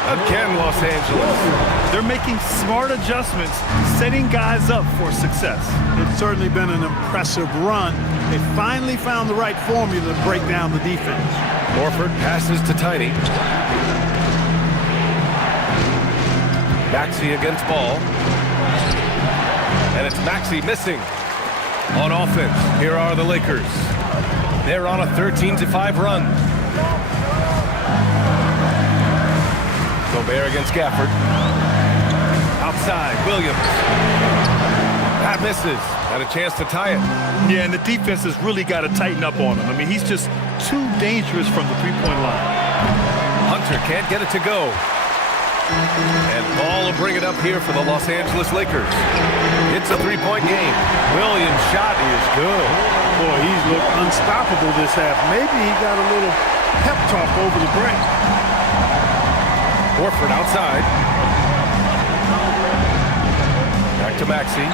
Again, Los Angeles. They're making smart adjustments, setting guys up for success. It's certainly been an impressive run. They finally found the right formula to break down the defense. Horford passes to Tiny. Maxey against Ball. And it's Maxey missing. On offense, here are the Lakers. They're on a 13-5 run. Gobert against Gafford. Outside, Williams. That misses. Had a chance to tie it. Yeah, and the defense has really got to tighten up on him. I mean, he's just too dangerous from the three-point line. Hunter can't get it to go. And Ball will bring it up here for the Los Angeles Lakers. It's a 3-point game. Williams' shot is good. Boy, he's looked unstoppable this half. Maybe he got a little pep talk over the break. Horford outside. Back to Maxey.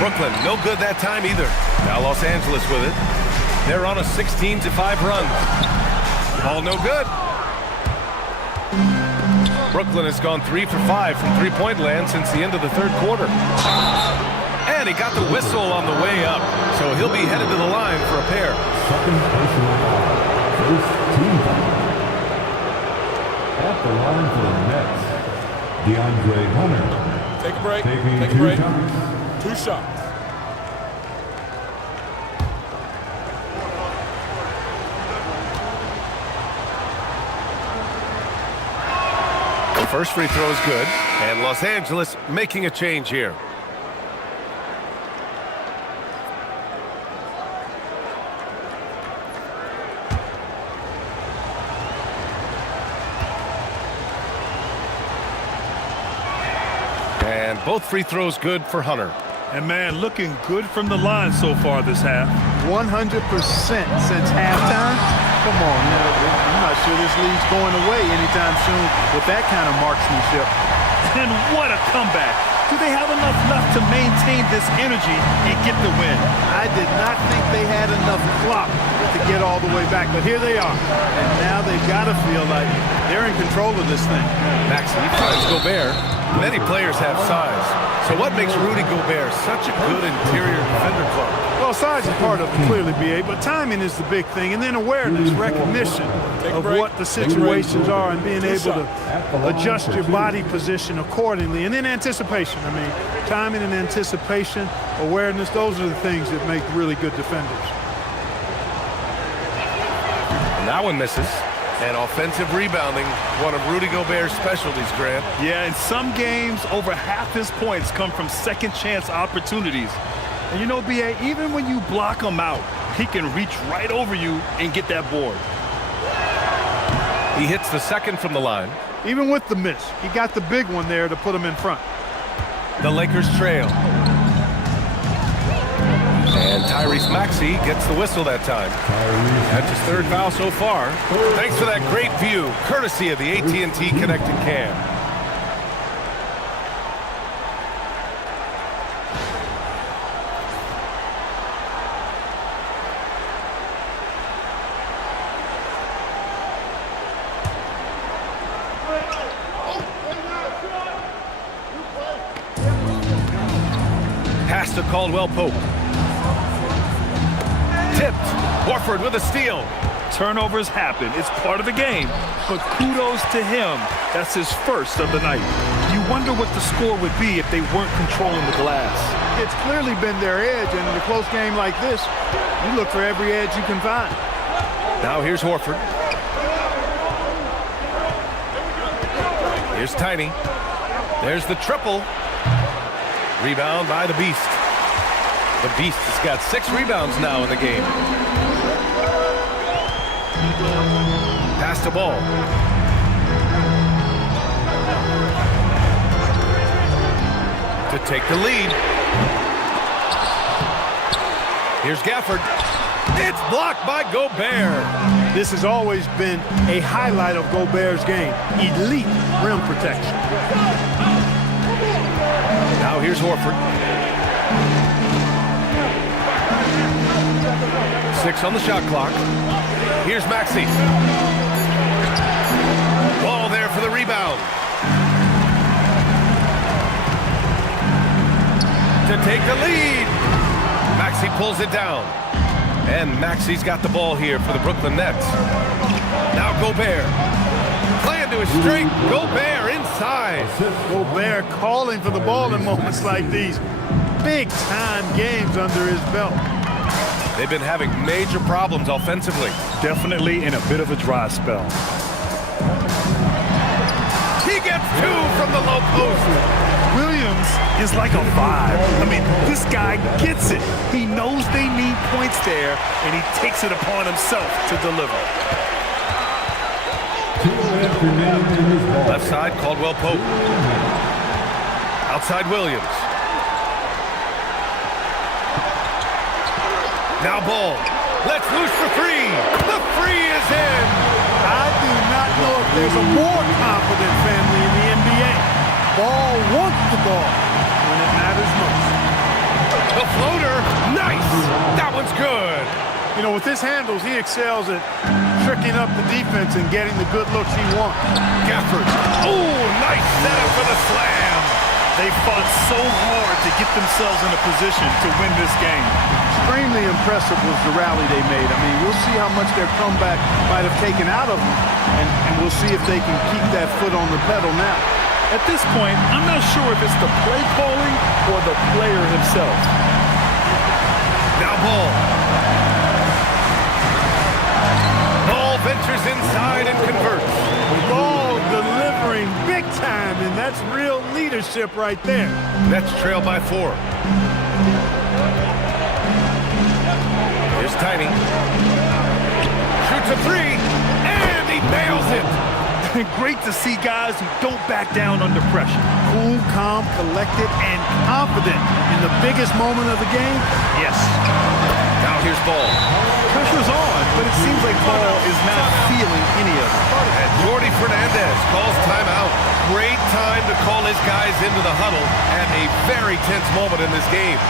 Brooklyn, no good that time either. Now Los Angeles with it. They're on a 16-5 run. Ball no good. Brooklyn has gone 3 for 5 from three-point land since the end of the 3rd quarter. And he got the whistle on the way up, so he'll be headed to the line for a pair. Second personal foul. First team foul. At the line for the Nets, DeAndre Hunter. Take a break. Taking Take a break. 2 shots. 2 shots. First free throw is good, and Los Angeles making a change here. And both free throws good for Hunter. And man, looking good from the line so far this half. 100% since halftime. Come on, now. I'm not sure this lead's going away anytime soon with that kind of marksmanship. And what a comeback. Do they have enough left to maintain this energy and get the win? I did not think they had enough clock to get all the way back, but here they are. And now they've got to feel like they're in control of this thing. Maxey finds Gobert. Many players have size. So what makes Rudy Gobert such a good interior defender club? Well, size is part of it, clearly, B.A., but timing is the big thing, and then awareness, recognition of what the situations are and being able to adjust your body position accordingly, and then anticipation. I mean, timing and anticipation, awareness, those are the things that make really good defenders. That one misses. And offensive rebounding, one of Rudy Gobert's specialties, Grant. Yeah, in some games, over half his points come from second chance opportunities. And you know, B.A., even when you block him out, he can reach right over you and get that board. He hits the second from the line. Even with the miss, he got the big one there to put him in front. The Lakers trail. And Tyrese Maxey gets the whistle that time. That's his third foul so far. Thanks for that great view, courtesy of the AT&T Connected Cam. Pass to Caldwell Pope. Tipped. Horford with a steal. Turnovers happen. It's part of the game. But kudos to him. That's his first of the night. You wonder what the score would be if they weren't controlling the glass. It's clearly been their edge, and in a close game like this, you look for every edge you can find. Now here's Horford. Here's Tiny. There's the triple. Rebound by the Beast. The Beast has got 6 rebounds now in the game. Pass the ball. To take the lead. Here's Gafford. It's blocked by Gobert. This has always been a highlight of Gobert's game. Elite rim protection. Now here's Horford. 6 on the shot clock. Here's Maxey. Ball there for the rebound. To take the lead. Maxey pulls it down. And Maxey's got the ball here for the Brooklyn Nets. Now Gobert. Playing to his strength. Gobert inside. Gobert calling for the ball in moments like these. Big-time games under his belt. They've been having major problems offensively. Definitely in a bit of a dry spell. He gets 2 from the low post. Williams is like a vibe. I mean, this guy gets it. He knows they need points there, and he takes it upon himself to deliver. Left side, Caldwell Pope. Outside, Williams. Now Ball. Let's loose for 3. The 3 is in. I do not know if there's a more confident family in the NBA. Ball wants the ball when it matters most. The floater. Nice. That one's good. You know, with his handles, he excels at tricking up the defense and getting the good looks he wants. Gafford. Oh, nice setup for the slam. They fought so hard to get themselves in a position to win this game. Extremely impressive was the rally they made. I mean, we'll see how much their comeback might have taken out of them, and we'll see if they can keep that foot on the pedal now. At this point, I'm not sure if it's the play calling or the player himself. Now Ball. Ball ventures inside and converts. Ball delivering big time, and that's real leadership right there. Nets trail by 4. Here's Tiny. Shoots a 3, and he nails it. Great to see guys who don't back down under pressure. Cool, calm, collected, and confident in the biggest moment of the game. Yes. Now here's Ball. Pressure's on, but it seems like Ball is not feeling any of it. And Jordi Fernandez calls timeout. Great time to call his guys into the huddle at a very tense moment in this game.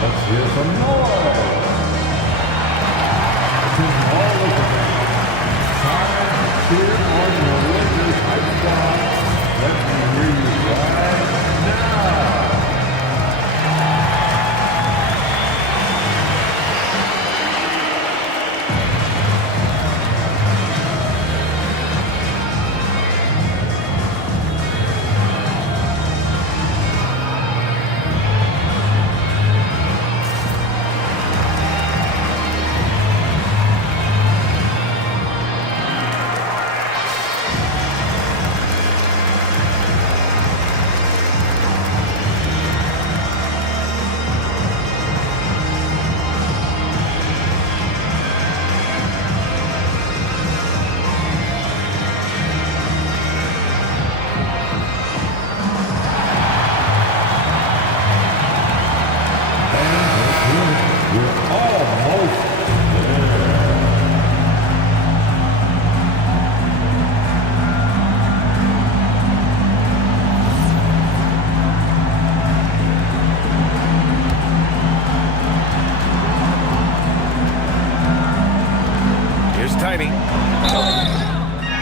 Let's hear some noise. Attention all listeners. Time to cheer on your Lakers hype squad. Let me hear you right now.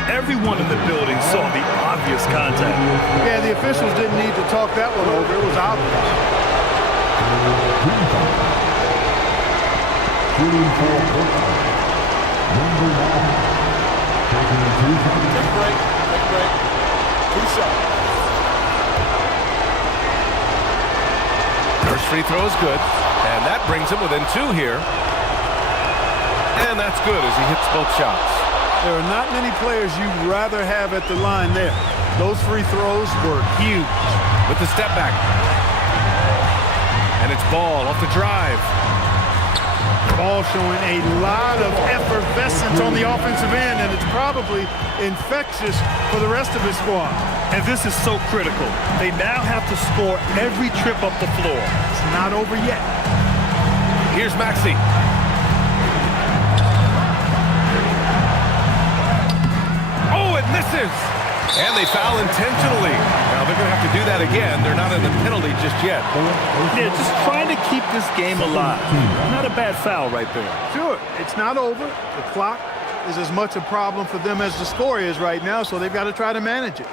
Everyone in the building saw the obvious contact. Yeah, the officials didn't need to talk that one over. It was obvious. Shooting for number 9. Taking a 2-shot. Take a break. 2 shots. First free throw is good, and that brings him within 2 here. And that's good as he hits both shots. There are not many players you'd rather have at the line there. Those free throws were huge. With the step back. And it's Ball off the drive. Ball showing a lot of effervescence on the offensive end, and it's probably infectious for the rest of his squad. And this is so critical. They now have to score every trip up the floor. It's not over yet. Here's Maxey. Misses. And they foul intentionally. Now they're going to have to do that again. They're not in the penalty just yet. Yeah, just trying to keep this game alive. Not a bad foul right there. Sure, it's not over. The clock is as much a problem for them as the score is right now, so they've got to try to manage it.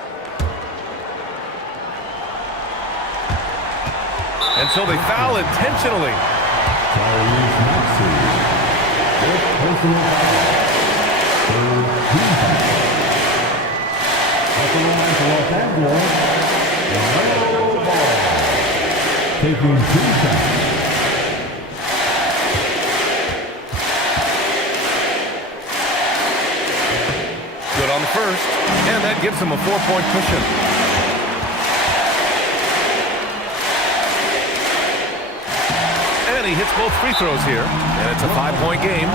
And so they foul intentionally. Taking 2 shots. Good on the first, and that gives him a 4-point cushion. And he hits both free throws here, and it's a 5-point game.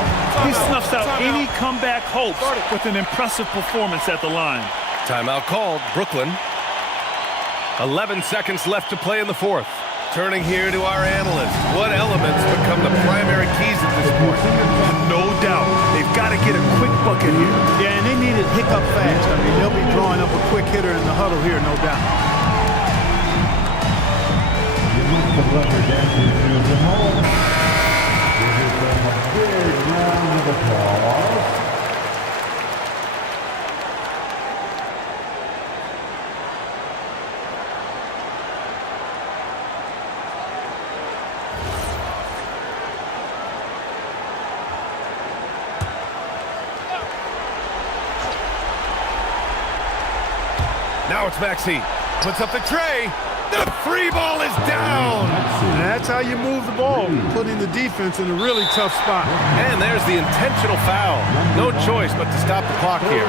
He snuffs out any comeback hopes with an impressive performance at the line. Timeout called, Brooklyn. 11 seconds left to play in the 4th. Turning here to our analyst. What elements become the primary keys at this point? No doubt. They've got to get a quick bucket here. Yeah, and they need it hiccup fast. I mean, they'll be drawing up a quick hitter in the huddle here, no doubt. You look the rubber dancing shoes at home. Give yourself a big round of applause. Now it's Maxey. Puts up the tray. The free ball is down. And that's how you move the ball, putting the defense in a really tough spot. And there's the intentional foul. No choice but to stop the clock here.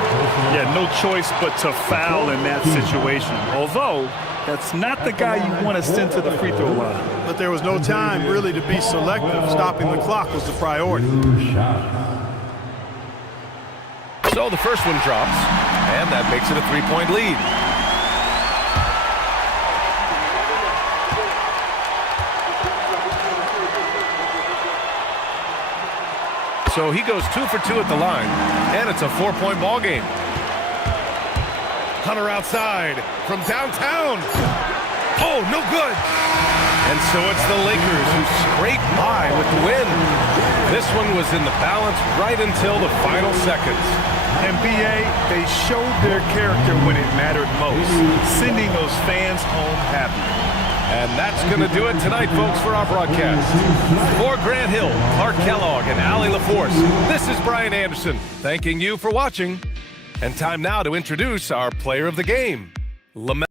Yeah, no choice but to foul in that situation. Although, that's not the guy you want to send to the free throw line. But there was no time really to be selective. Stopping the clock was the priority. So the first one drops, and that makes it a 3-point lead. So he goes 2 for 2 at the line, and it's a 4-point ball game. Hunter outside from downtown. Oh, no good. And so it's the Lakers who scrape by with the win. This one was in the balance right until the final seconds. NBA, they showed their character when it mattered most, sending those fans home happy. And that's going to do it tonight, folks, for our broadcast. For Grant Hill, Clark Kellogg, and Allie LaForce, this is Brian Anderson, thanking you for watching. And time now to introduce our player of the game, LaMelo.